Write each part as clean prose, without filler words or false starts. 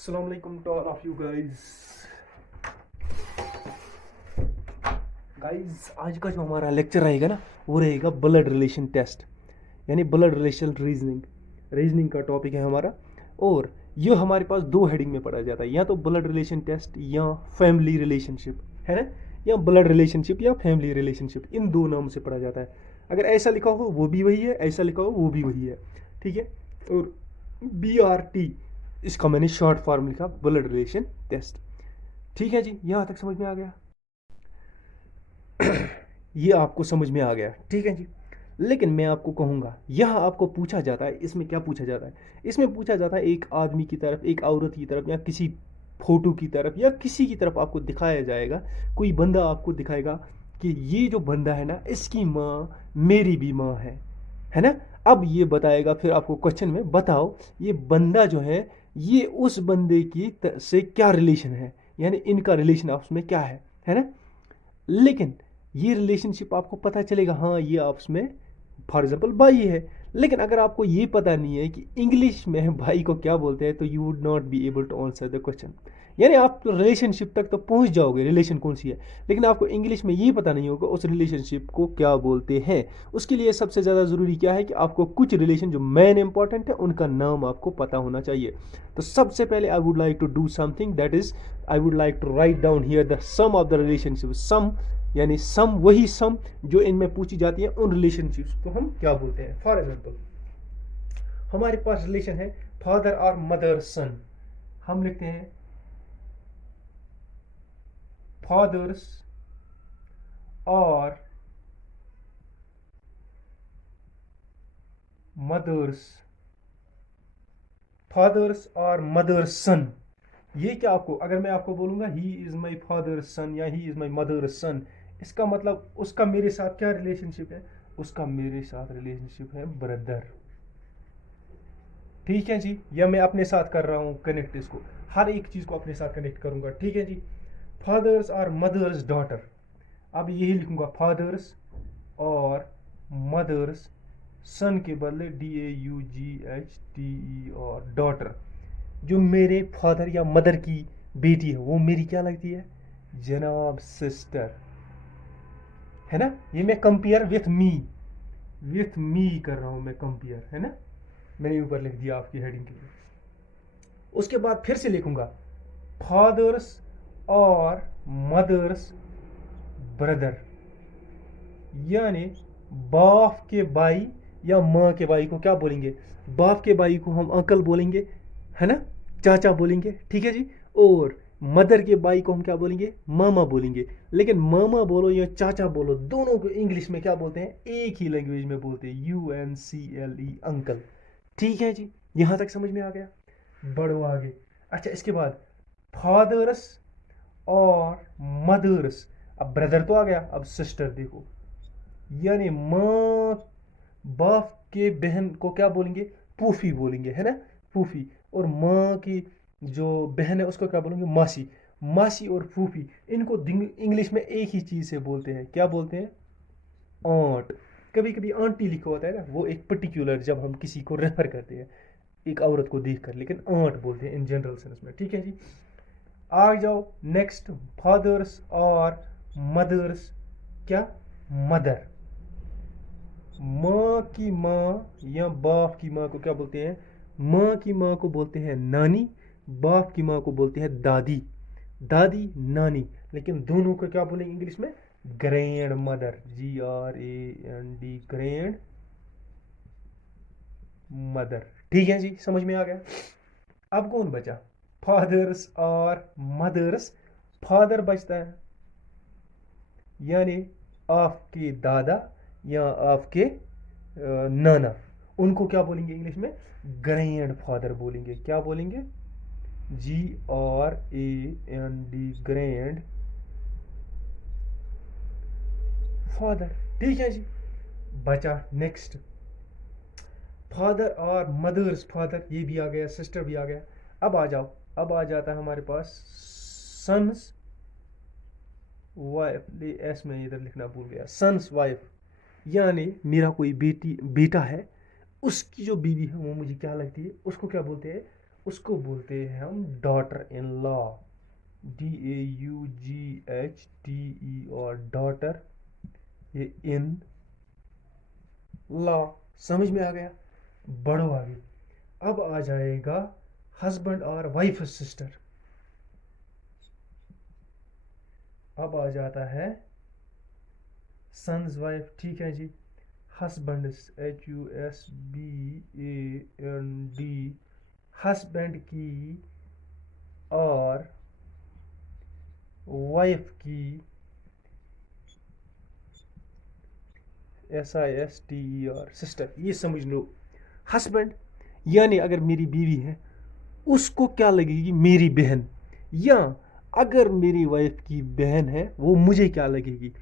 Assalamu alaikum to all of you guys. आज का जो हमारा लेक्चर रहेगा ना वो रहेगा ब्लड रिलेशन टेस्ट यानी ब्लड रिलेशन रीजनिंग का टॉपिक है हमारा। और ये हमारे पास दो हेडिंग में पढ़ा जाता है, या तो ब्लड रिलेशन टेस्ट या फैमिली रिलेशनशिप, है ना, या ब्लड रिलेशनशिप या फैमिली रिलेशनशिप, इन दो नाम से पढ़ा जाता है। अगर ऐसा लिखा हो वो भी वही है, ऐसा लिखा हो वो भी वही है, ठीक है। और BRT इसका मैंने शॉर्ट फॉर्म लिखा, ब्लड रिलेशन टेस्ट। ठीक है जी, यहाँ तक समझ में आ गया? ये आपको समझ में आ गया, ठीक है जी। लेकिन मैं आपको कहूँगा, यहाँ आपको पूछा जाता है, इसमें क्या पूछा जाता है? इसमें पूछा जाता है एक आदमी की तरफ, एक औरत की तरफ, या किसी फोटो की तरफ, या किसी की तरफ आपको दिखाया जाएगा, कोई बंदा आपको दिखाएगा कि ये जो बंदा है ना, इसकी माँ मेरी भी माँ है ना। अब ये बताएगा, फिर आपको क्वेश्चन में बताओ ये बंदा जो है ये उस बंदे की से क्या रिलेशन है, यानी इनका रिलेशन आपस में क्या है ना। लेकिन ये रिलेशनशिप आपको पता चलेगा, हाँ ये आपस में फॉर एग्जाम्पल भाई है। लेकिन अगर आपको ये पता नहीं है कि इंग्लिश में भाई को क्या बोलते हैं, तो you would not be able to answer the question. यानी आप रिलेशनशिप तक तो पहुंच जाओगे, रिलेशन कौन सी है, लेकिन आपको इंग्लिश में ये पता नहीं होगा उस रिलेशनशिप को क्या बोलते हैं। उसके लिए सबसे ज़्यादा ज़रूरी क्या है कि आपको कुछ रिलेशन जो मेन इंपॉर्टेंट है उनका नाम आपको पता होना चाहिए। तो सबसे पहले I would like to do something, that is I would like to write down here the sum of the relationship. Sum यानी सम, वही सम जो इनमें पूछी जाती है, उन रिलेशनशिप्स को हम क्या बोलते हैं। फॉर एग्जाम्पल हमारे पास रिलेशन है फादर और मदर सन। हम लिखते हैं फादर्स और मदर्स, फादर्स और मदर्स सन। ये क्या, आपको अगर मैं आपको बोलूंगा ही इज माई फादर सन या ही इज माई मदर सन, इसका मतलब उसका मेरे साथ क्या रिलेशनशिप है? उसका मेरे साथ रिलेशनशिप है ब्रदर। ठीक है जी, या मैं अपने साथ कर रहा हूं कनेक्ट, इसको हर एक चीज को अपने साथ कनेक्ट करूंगा। ठीक है जी, फादर्स और मदर्स डॉटर। अब यही लिखूंगा फादर्स और मदर्स सन के बदले DAUGHTE और डॉटर। जो मेरे फादर या मदर की बेटी है वो मेरी क्या लगती है? जनाब सिस्टर, है ना। ये मैं कंपेयर विथ मी कर रहा हूं, मैं कंपेयर, है ना। मैंने ऊपर लिख दिया आपकी हेडिंग के लिए। उसके बाद फिर से लिखूंगा फादर्स और मदर्स ब्रदर, यानी बाप के भाई या माँ के भाई को क्या बोलेंगे? बाप के भाई को हम अंकल बोलेंगे, है ना, चाचा बोलेंगे, ठीक है जी। और मदर के भाई को हम क्या बोलेंगे? मामा बोलेंगे। लेकिन मामा बोलो या चाचा बोलो, दोनों को इंग्लिश में क्या बोलते हैं? एक ही लैंग्वेज में बोलते हैं, UNCLE, अंकल। ठीक है जी, यहां तक समझ में आ गया? बढ़ो आगे। अच्छा, इसके बाद फादर्स और मदर्स। अब ब्रदर तो आ गया, अब सिस्टर देखो, यानी माँ बाप के बहन को क्या बोलेंगे? फूफी बोलेंगे, है ना, फूफी। और माँ की जो बहन है उसको क्या बोलेंगे? मासी। मासी और फूफी, इनको इंग्लिश में एक ही चीज़ से बोलते हैं, क्या बोलते हैं? आंट। कभी कभी आंटी लिखा होता है ना, वो एक पर्टिकुलर, जब हम किसी को रेफर करते हैं एक औरत को देखकर, लेकिन आंट बोलते हैं इन जनरल सेंस में। ठीक है जी, आ जाओ नेक्स्ट। फादर्स और मदर्स क्या? मदर। माँ की माँ या बाप की माँ को क्या बोलते हैं? माँ की माँ को बोलते हैं नानी, बाप की माँ को बोलते हैं दादी। दादी, नानी। लेकिन दोनों को क्या बोलेंगे इंग्लिश में? Grand mother, GRAND, grand mother. ठीक है जी, समझ में आ गया? अब कौन बचा? फादर्स और मदर्स। फादर बचता है, यानी आपके दादा या आपके नाना, उनको क्या बोलेंगे इंग्लिश में? ग्रैंड फादर बोलेंगे। क्या बोलेंगे? GRAND, grand father. ठीक है जी, बचा नेक्स्ट फादर और मदर्स फादर, ये भी आ गया, सिस्टर भी आ गया। अब आ जाओ, अब आ जाता है हमारे पास सन्स वाइफ। एस में इधर लिखना भूल गया, सन्स वाइफ, यानी मेरा कोई बेटा है, उसकी जो बीवी है वो मुझे क्या लगती है? उसको क्या बोलते हैं? उसको बोलते हैं हम डॉटर इन लॉ, DAUGHTE, और डॉटर, ये इन लॉ। समझ में आ गया? बढ़ो आगे। अब आ जाएगा हस्बैंड और वाइफ सिस्टर। अब आ जाता है सन्स वाइफ, ठीक है जी। हस्बैंड, HUSBAND, हस्बैंड की और वाइफ की, SISTER, और सिस्टर, ये समझ लो। हस्बैंड यानी अगर मेरी बीवी है उसको क्या लगेगी, मेरी बहन, या अगर मेरी वाइफ की बहन है वो मुझे क्या लगेगी,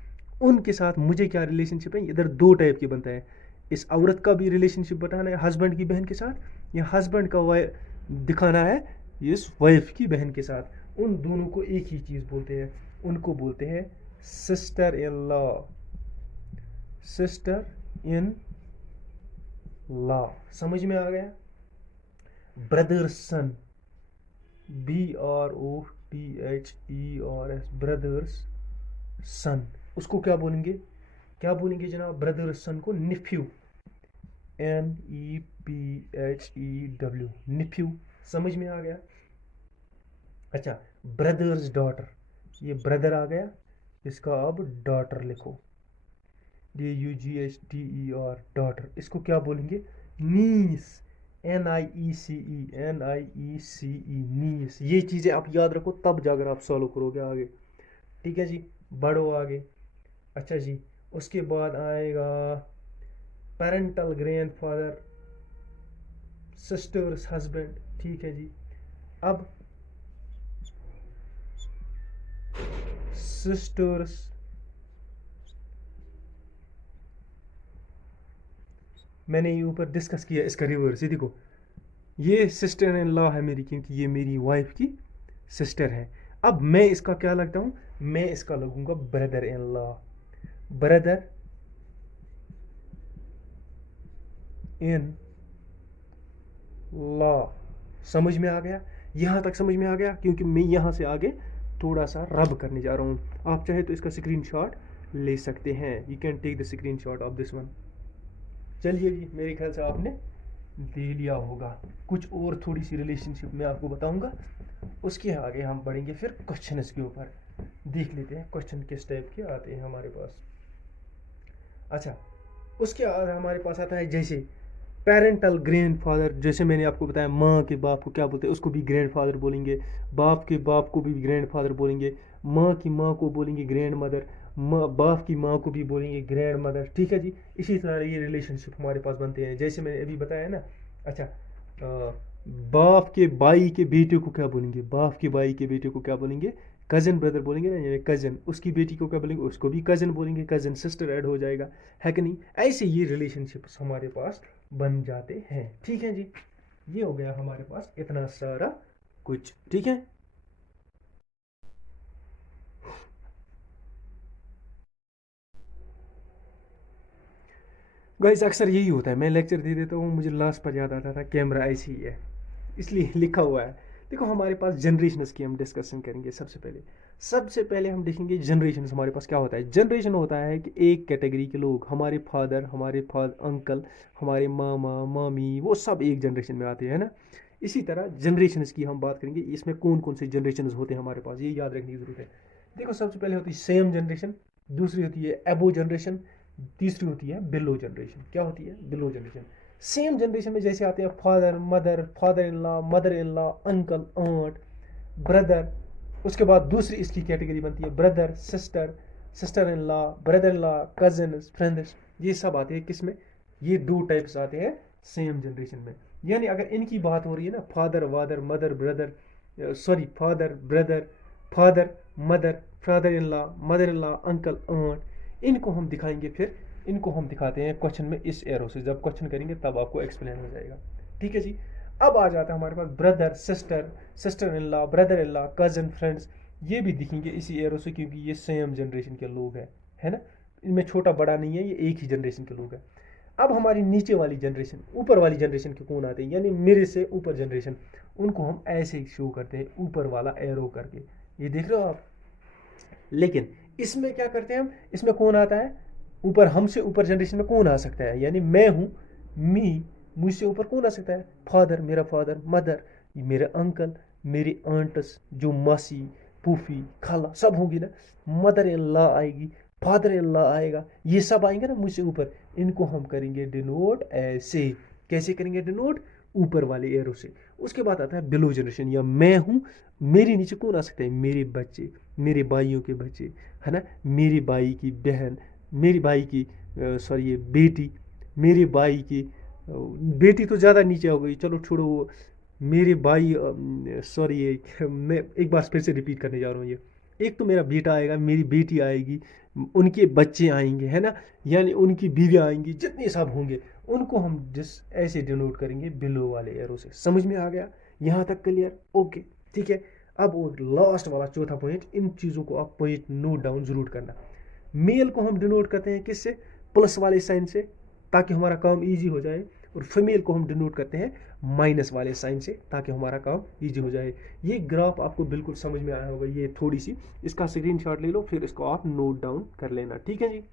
उनके साथ मुझे क्या रिलेशनशिप है। इधर दो टाइप के बनता है, इस औरत का भी रिलेशनशिप बताना है हस्बैंड की बहन के साथ, या हस्बैंड का वाइफ दिखाना है इस वाइफ की बहन के साथ। उन दोनों को एक ही चीज़ बोलते हैं, उनको बोलते हैं sister in law, sister in law. समझ में आ गया? ब्रदर सन, BROTHERS, ब्रदर्स सन, उसको क्या बोलेंगे, क्या बोलेंगे जनाब? ब्रदर सन को निफ्यू, NEPHEW, निफ्यू। समझ में आ गया? अच्छा, ब्रदर्स डॉटर, ये ब्रदर आ गया, इसका अब डॉटर लिखो, DUGHTER, डॉटर। इसको क्या बोलेंगे? नीस, NIECE, नीस। ये चीज़ें आप याद रखो, तब जाकर आप सॉल्व करोगे आगे। ठीक है जी, बढ़ो आगे। अच्छा जी, उसके बाद आएगा पेरेंटल ग्रैंडफादर, सिस्टर्स हस्बैंड, ठीक है जी। अब सिस्टर्स, मैंने ये ऊपर डिस्कस किया, इसका रिवर्स, ये देखो, ये सिस्टर इन लॉ है मेरी, क्योंकि ये मेरी वाइफ की सिस्टर है। अब मैं इसका क्या लगता हूँ, मैं इसका लगूंगा brother in law, brother in law. समझ में आ गया? यहाँ तक समझ में आ गया? क्योंकि मैं यहाँ से आगे थोड़ा सा रब करने जा रहा हूँ। आप चाहे तो इसका स्क्रीनशॉट ले सकते हैं, you can take the screenshot of this one. चलिए जी, मेरे ख्याल से आपने दे लिया होगा। कुछ और थोड़ी सी रिलेशनशिप में आपको बताऊंगा, उसके आगे हम बढ़ेंगे फिर क्वेश्चन के ऊपर। देख लेते हैं क्वेश्चन किस टाइप के आते हैं हमारे पास। अच्छा, उसके बाद हमारे पास आता है जैसे पेरेंटल ग्रैंडफादर, जैसे मैंने आपको बताया माँ के बाप को क्या बोलते हैं, उसको भी ग्रैंडफादर बोलेंगे, बाप के बाप को भी ग्रैंडफादर बोलेंगे, माँ की माँ को बोलेंगे ग्रैंड मदर, माँ बाप की माँ को भी बोलेंगे ग्रैंड मदर। ठीक है जी, इसी तरह ये रिलेशनशिप हमारे पास बनते हैं, जैसे मैंने अभी बताया ना। अच्छा, बाप के भाई के बेटे को क्या बोलेंगे, बाप के भाई के बेटे को क्या बोलेंगे, कजन ब्रदर बोलेंगे ना, यानी कजन। उसकी बेटी को क्या बोलेंगे, उसको भी कजन बोलेंगे, कजन सिस्टर ऐड हो जाएगा, है कि नहीं? ऐसे ये रिलेशनशिप्स हमारे पास बन जाते हैं। ठीक है जी, ये हो गया हमारे पास इतना सारा कुछ। ठीक है, गाइस अक्सर यही होता है, मैं लेक्चर दे देता हूँ, मुझे लास्ट पर याद आता था कैमरा ऐसी ही है, इसलिए लिखा हुआ है। देखो हमारे पास जनरेशन्स की हम डिस्कशन करेंगे। सबसे पहले हम देखेंगे जनरेशन हमारे पास क्या होता है। जनरेशन होता है कि एक कैटेगरी के लोग, हमारे फादर, हमारे अंकल, हमारे मामा मामी, वो सब एक जनरेशन में आते हैं ना। इसी तरह जनरेशन्स की हम बात करेंगे, इसमें कौन कौन से जनरेशन होते हैं हमारे पास, ये याद रखने की ज़रूरत है। देखो सबसे पहले होती है सेम जनरेशन, दूसरी होती है एबो जनरेशन, तीसरी होती है बिलो जनरेशन। क्या होती है? Below generation. सेम जनरेशन में जैसे आते हैं father mother, father in law, mother in law, uncle aunt, brother. उसके बाद दूसरी इसकी कैटेगरी बनती है brother sister, sister in law, brother in law, cousin, friends. ये सब आते हैं किस में? ये दो टाइप्स आते हैं सेम जनरेशन में। यानी अगर इनकी बात हो रही है ना, फादर वादर, mother brother, sorry father brother, father mother, father in law, mother in law, uncle aunt, इनको हम दिखाएंगे फिर। इनको हम दिखाते हैं क्वेश्चन में इस एरो से, जब क्वेश्चन करेंगे तब आपको एक्सप्लेन हो जाएगा। ठीक है जी, अब आ जाता है हमारे पास brother sister, sister in law, brother in law, cousin, friends. ये भी दिखेंगे इसी एरो से, क्योंकि ये सेम जनरेशन के लोग हैं, है ना। इनमें छोटा बड़ा नहीं है, ये एक ही जनरेशन के लोग हैं। अब हमारी नीचे वाली जनरेशन, ऊपर वाली जनरेशन के कौन आते हैं, यानी मेरे से ऊपर जनरेशन, उनको हम ऐसे शो करते हैं ऊपर वाला एरो करके, ये देख रहे हो आप। लेकिन इसमें क्या करते हैं हम, इसमें कौन आता है ऊपर, हमसे ऊपर जनरेशन में कौन आ सकता है, यानी मैं हूँ, मी, मुझसे ऊपर कौन आ सकता है, फादर, मेरा फादर, मदर, मेरे अंकल, मेरी आंट्स, जो मासी, फूफी, खाला सब होंगी ना, मदर इन लॉ आएगी, फादर इन लॉ आएगा, ये सब आएंगे ना मुझसे ऊपर, इनको हम करेंगे डिनोट ऐसे। कैसे करेंगे डिनोट, ऊपर वाले एरो से। उसके बाद आता है बिलो जनरेशन, या मैं हूँ, मेरे नीचे कौन आ सकता है, मेरे बच्चे, मेरे भाइयों के बच्चे, है ना, मेरी भाई की बहन, मेरी भाई की सॉरी ये बेटी, मेरे भाई की बेटी तो ज़्यादा नीचे हो गई, चलो छोड़ो वो, मेरे भाई, सॉरी ये मैं एक बार फिर से रिपीट करने जा रहा हूँ ये, एक तो मेरा बेटा आएगा, मेरी बेटी आएगी, उनके बच्चे आएंगे, है ना, यानी उनकी बीवियाँ आएंगी, जितने सब होंगे उनको हम जिस ऐसे डिनोट करेंगे बिलो वाले एरो से। समझ में आ गया यहाँ तक क्लियर, ओके ठीक है। अब वो लास्ट वाला चौथा पॉइंट, इन चीज़ों को आप पॉइंट नोट डाउन जरूर करना। मेल को हम डिनोट करते हैं किससे, प्लस वाले साइन से, ताकि हमारा काम इजी हो जाए, और फीमेल को हम डिनोट करते हैं माइनस वाले साइन से, ताकि हमारा काम इजी हो जाए। ये ग्राफ आपको बिल्कुल समझ में आया होगा, ये थोड़ी सी इसका स्क्रीनशॉट ले लो, फिर इसको आप नोट डाउन कर लेना, ठीक है जी।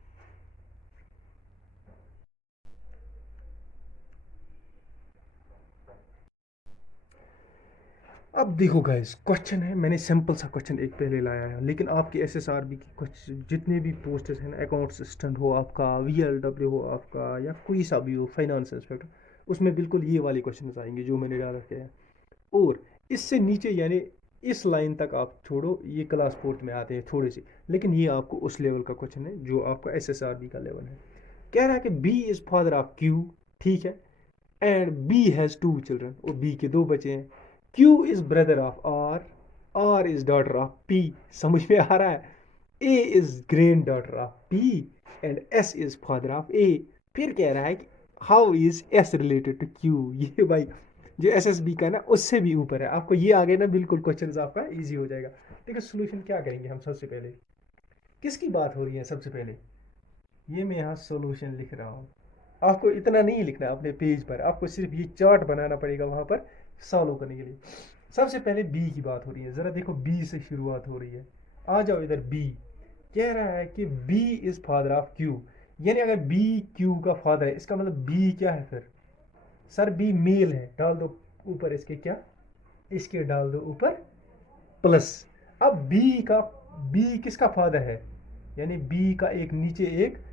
अब देखो गाइस, क्वेश्चन है, मैंने सिंपल सा क्वेश्चन एक पहले लाया है, लेकिन आपके एसएसआरबी की कुछ जितने भी पोस्ट्स हैं ना, अकाउंट असिस्टेंट हो आपका, वीएलडब्ल्यू हो आपका, या कोई सा भी हो, फाइनेंस इंस्पेक्टर, उसमें बिल्कुल ये वाले क्वेश्चन आएंगे जो मैंने डाल रखे हैं। और इससे नीचे यानी इस लाइन तक आप छोड़ो, ये क्लास फोर्थ में आते हैं थोड़े से, लेकिन ये आपको उस लेवल का क्वेश्चन है जो आपका एसएसआरबी का लेवल है। कह रहा है कि B is father of Q, ठीक है, and B has two children, और बी के दो बच्चे हैं। Q is brother of R, R is daughter of P, समझ में आ रहा है, A is granddaughter of P and S is father of A। फिर कह रहा है कि how is S related to Q, ये भाई जो SSB का ना उससे भी ऊपर है, आपको ये आगे ना बिल्कुल क्वेश्चन आपका इजी हो जाएगा। देखो सोल्यूशन क्या करेंगे हम, सबसे पहले किसकी बात हो रही है, सबसे पहले ये मैं यहाँ सोल्यूशन लिख रहा हूँ, आपको इतना नहीं लिखना अपने पेज पर, आपको सिर्फ ये चार्ट बनाना पड़ेगा वहां पर सॉल्व करने के लिए। सबसे पहले बी की बात हो रही है, जरा देखो बी से शुरुआत हो रही है, आ जाओ इधर। बी कह रहा है कि B is father of Q, यानी अगर बी क्यू का फादर है, इसका मतलब बी क्या है फिर, सर बी मेल है, डाल दो ऊपर इसके क्या, इसके डाल दो ऊपर प्लस। अब बी किसका फादर है, यानी बी का एक नीचे एक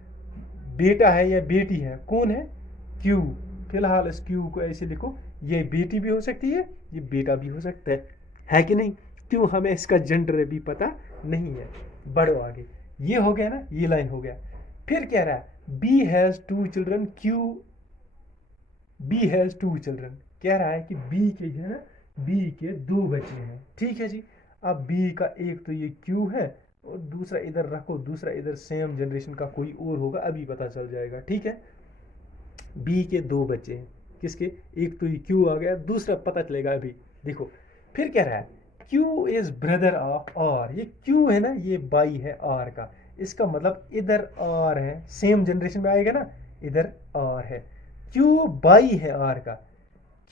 बेटा है या बेटी है, कौन है, क्यू। फिलहाल इस क्यू को ऐसे लिखो, ये बेटी भी हो सकती है, ये बेटा भी हो सकता है कि नहीं, क्यों हमें इसका जेंडर भी पता नहीं है। बढ़ो आगे, ये हो गया ना, ये लाइन हो गया। फिर कह रहा है B has two children, Q B has two children, कह रहा है कि बी के जो है ना, बी के दो बच्चे हैं, ठीक है जी। अब बी का एक तो ये क्यू है, और दूसरा इधर रखो, दूसरा इधर सेम जनरेशन का कोई और होगा, अभी पता चल जाएगा, ठीक है। बी के दो बच्चे हैं, किसके, एक तो ये क्यू आ गया, दूसरा पता चलेगा अभी, देखो। फिर कह रहा है Q is brother of R, ये क्यू है ना, ये भाई है आर का, इसका मतलब इधर आर है, सेम जनरेशन में आएगा ना, इधर आर है, क्यू भाई है आर का,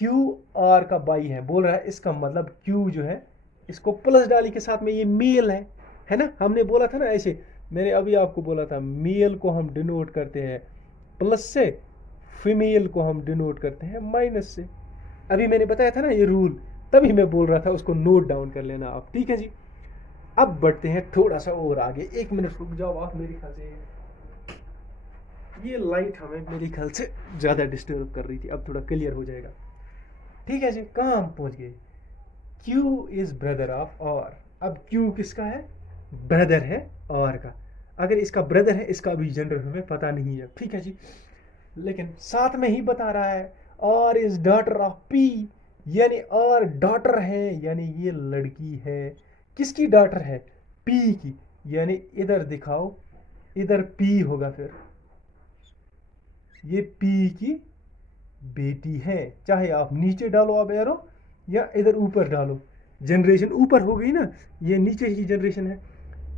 क्यू आर का भाई है, बोल रहा है इसका मतलब क्यू जो है, इसको प्लस डाली के साथ में ये मेल है ना, हमने बोला था ना ऐसे, मैंने अभी आपको बोला था मेल को हम डिनोट करते हैं प्लस से, फीमेल को हम डिनोट करते हैं माइनस से, अभी मैंने बताया था ना ये रूल, तभी मैं बोल रहा था उसको नोट डाउन कर लेना आप, ठीक है जी। अब बढ़ते हैं थोड़ा सा और आगे, एक मिनट रुक जाओ आप, मेरे ख्याल से ये लाइट हमें मेरे ख्याल से ज़्यादा डिस्टर्ब कर रही थी, अब थोड़ा क्लियर हो जाएगा, ठीक है जी। कहाँ हम पहुँच गए, Q is brother of R, अब Q किसका है, ब्रदर है आर का, अगर इसका ब्रदर है, इसका भी जेंडर हमें पता नहीं है, ठीक है जी, लेकिन साथ में ही बता रहा है R is daughter of P, यानी आर डॉटर है, यानी ये लड़की है, किसकी डॉटर है, पी की, यानी इधर दिखाओ, इधर पी होगा, फिर ये पी की बेटी है, चाहे आप नीचे डालो अब एरो, या इधर ऊपर डालो, जनरेशन ऊपर हो गई ना, ये नीचे की जनरेशन है,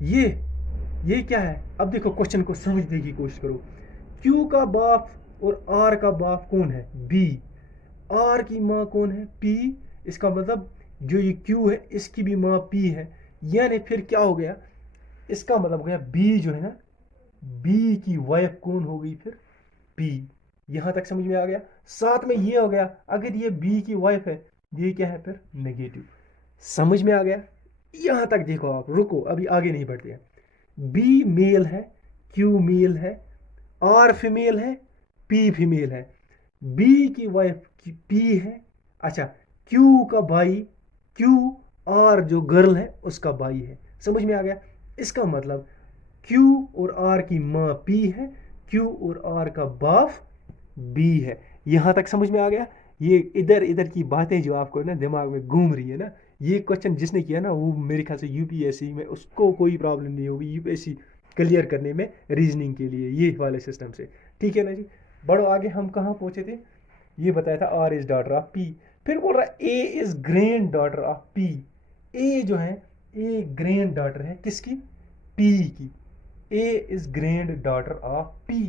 ये क्या है। अब देखो क्वेश्चन को समझने की कोशिश करो, क्यू का बाप और आर का बाप कौन है, बी, आर की माँ कौन है, पी, इसका मतलब जो ये क्यू है इसकी भी माँ पी है, यानी फिर क्या हो गया, इसका मतलब हो गया बी जो है ना, बी की वाइफ कौन हो गई फिर, पी। यहां तक समझ में आ गया। साथ में ये हो गया अगर ये बी की वाइफ है, ये क्या है फिर, नेगेटिव। समझ में आ गया। यहां तक देखो आप, रुको अभी आगे नहीं बढ़ते हैं। बी मेल है, क्यू मेल है, आर फीमेल है, पी फीमेल है, बी की वाइफ की पी है, अच्छा, क्यू का भाई, क्यू, आर जो गर्ल है उसका भाई है। समझ में आ गया। इसका मतलब क्यू और आर की माँ पी है, क्यू और आर का बाप बी है। यहां तक समझ में आ गया। ये इधर इधर की बातें जो आपको ना दिमाग में घूम रही है ना, ये क्वेश्चन जिसने किया ना वो मेरे ख्याल से यूपीएससी में उसको कोई प्रॉब्लम नहीं होगी यूपीएससी क्लियर करने में रीजनिंग के लिए ये वाले सिस्टम से। ठीक है ना जी। बढ़ो आगे, हम कहाँ पहुंचे थे, ये बताया था R is daughter of P. फिर बोल रहा है A is granddaughter of P. A जो है, ए ग्रैंड डॉटर है किसकी, पी की। A is granddaughter of P.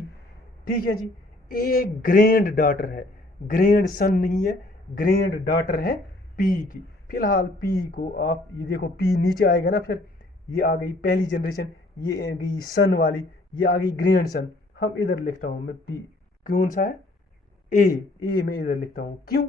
ठीक है जी। ए ग्रैंड डॉटर है, ग्रैंड सन नहीं है, ग्रैंड डॉटर है पी की। फिलहाल पी को आप ये देखो, पी नीचे आएगा ना, फिर ये आ गई पहली जनरेशन, ये आ गई सन वाली, ये आ गई ग्रैंड सन। हम इधर लिखता हूँ मैं पी, कौन सा है, ए मैं इधर लिखता हूँ, क्यों,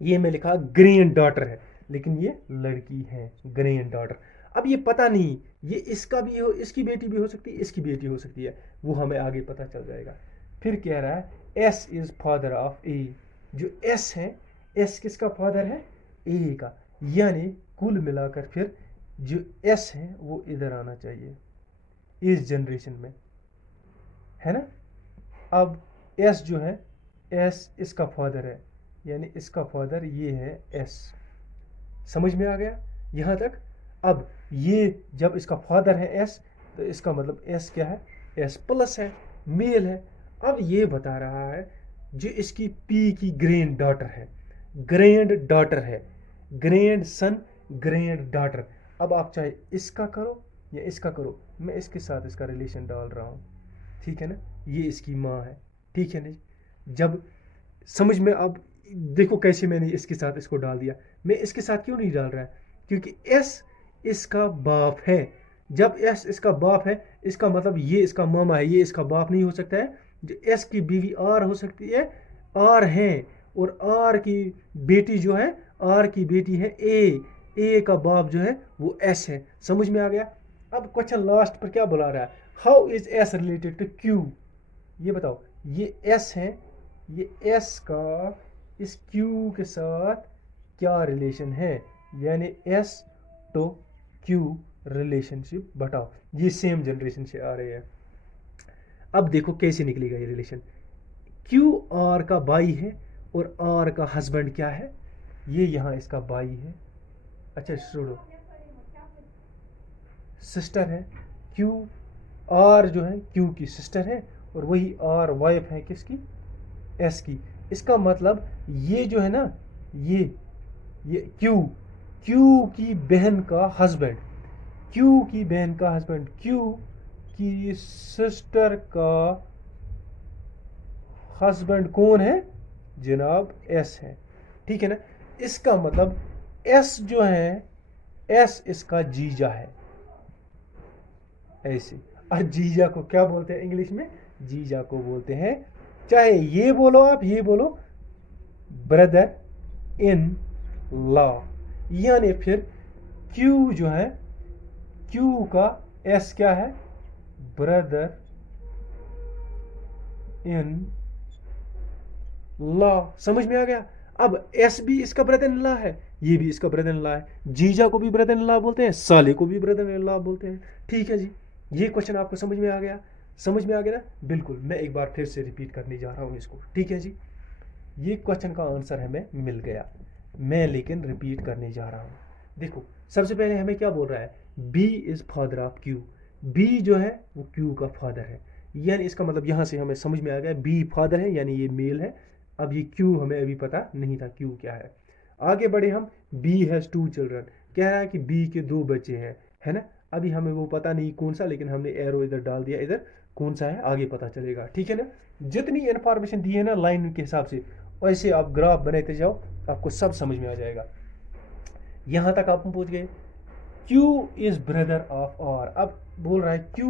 ये मैं लिखा ग्रैंड डॉटर है, लेकिन ये लड़की है ग्रैंड डॉटर। अब ये पता नहीं, ये इसका भी हो, इसकी बेटी भी हो सकती है, इसकी बेटी हो सकती है, वो हमें आगे पता चल जाएगा। फिर कह रहा है एस इज फादर ऑफ ए। जो एस है, एस किसका फादर है, ए का। यानी कुल मिलाकर फिर जो एस है वो इधर आना चाहिए इस जनरेशन में, है ना। अब एस जो है, एस इसका फादर है, यानी इसका फादर ये है एस। समझ में आ गया यहाँ तक। अब ये जब इसका फादर है एस, तो इसका मतलब एस क्या है, एस प्लस है, मेल है। अब ये बता रहा है जो इसकी पी की ग्रैंड डॉटर है, ग्रैंड डॉटर है, ग्रैंड सन, ग्रैंड डॉटर। अब आप चाहे इसका करो या इसका करो, मैं इसके साथ इसका रिलेशन डाल रहा हूँ, ठीक है ना। ये इसकी माँ है, ठीक है ना। जब समझ में, अब देखो कैसे मैंने इसके साथ इसको डाल दिया। मैं इसके साथ क्यों नहीं डाल रहा है, क्योंकि एस इसका बाप है। जब एस इसका बाप है, इसका मतलब ये इसका मामा है, ये इसका बाप नहीं हो सकता है। जो एस की बीवी आर हो सकती है, आर है, और आर की बेटी जो है, आर की बेटी है ए का बाप जो है वो एस है। समझ में आ गया। अब क्वेश्चन लास्ट पर क्या बुला रहा है, how is S related to Q. ये बताओ, ये एस है, ये एस का इस क्यू के साथ क्या रिलेशन है, यानी एस टू क्यू रिलेशनशिप बताओ। ये सेम जनरेशन से आ रहे हैं। अब देखो कैसे निकलेगा ये रिलेशन। क्यू आर का भाई है और आर का हस्बैंड क्या है, ये यहाँ इसका भाई है। अच्छा सुनो, सिस्टर है, क्यू आर जो है क्यू की सिस्टर है, और वही आर वाइफ है किसकी, एस की। इसका मतलब ये जो है ना, ये क्यू, क्यू की बहन का हस्बैंड, क्यू की बहन का हस्बैंड, क्यू की सिस्टर का हस्बैंड कौन है, जनाब एस है। ठीक है ना। इसका मतलब एस जो है, एस इसका जीजा है, ऐसे। और जीजा को क्या बोलते हैं इंग्लिश में, जीजा को बोलते हैं, चाहे ये बोलो आप, ये बोलो ब्रदर इन लॉ। यानी फिर क्यू जो है, क्यू का एस क्या है, ब्रदर इन लॉ। समझ में आ गया। अब एस भी इसका ब्रदर इन लॉ है, ये भी इसका ब्रदर इन लॉ है। जीजा को भी ब्रदर इन लॉ बोलते हैं, साले को भी ब्रदर इन लॉ बोलते हैं। ठीक है जी। ये क्वेश्चन आपको समझ में आ गया, समझ में आ गया ना। बिल्कुल, मैं एक बार फिर से रिपीट करने जा रहा हूँ इसको। ठीक है जी। ये क्वेश्चन का आंसर हमें मिल गया, मैं लेकिन रिपीट करने जा रहा हूँ। देखो सबसे पहले हमें क्या बोल रहा है, B is father of Q. B जो है वो क्यू का फादर है, यानी इसका मतलब यहाँ से हमें समझ में आ गया बी फादर है, यानी ये मेल है। अब ये क्यू हमें अभी पता नहीं था क्यू क्या है। आगे बढ़े हम, बी हैज़ 2 चिल्ड्रन। कह रहा है कि बी के 2 बच्चे हैं, है ना। अभी हमें वो पता नहीं कौन सा, लेकिन हमने एरो इधर डाल दिया, इधर कौन सा है आगे पता चलेगा, ठीक है ना। जितनी इंफॉर्मेशन दी है ना लाइन के हिसाब से, वैसे आप ग्राफ बनाते जाओ, आपको सब समझ में आ जाएगा। यहाँ तक आप पहुँच गए। Q is brother of R। अब बोल रहा है Q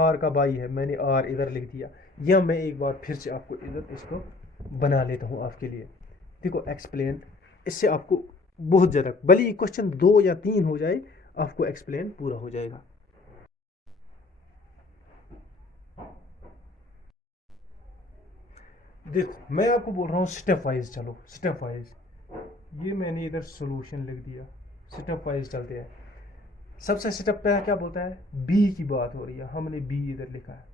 R का भाई है, मैंने R इधर लिख दिया, या मैं एक बार फिर से आपको इधर इसको बना लेता हूँ आपके लिए। देखो एक्सप्लेन, इससे आपको बहुत ज़्यादा, भले क्वेश्चन 2 या 3 हो जाए, आपको एक्सप्लेन पूरा हो जाएगा। देखो मैं आपको बोल रहा हूँ स्टेप वाइज चलो, स्टेप वाइज। ये मैंने इधर सोल्यूशन लिख दिया, स्टेप वाइज चलते हैं। सबसे स्टेप पे क्या बोलता है, बी की बात हो रही है, हमने बी इधर लिखा है।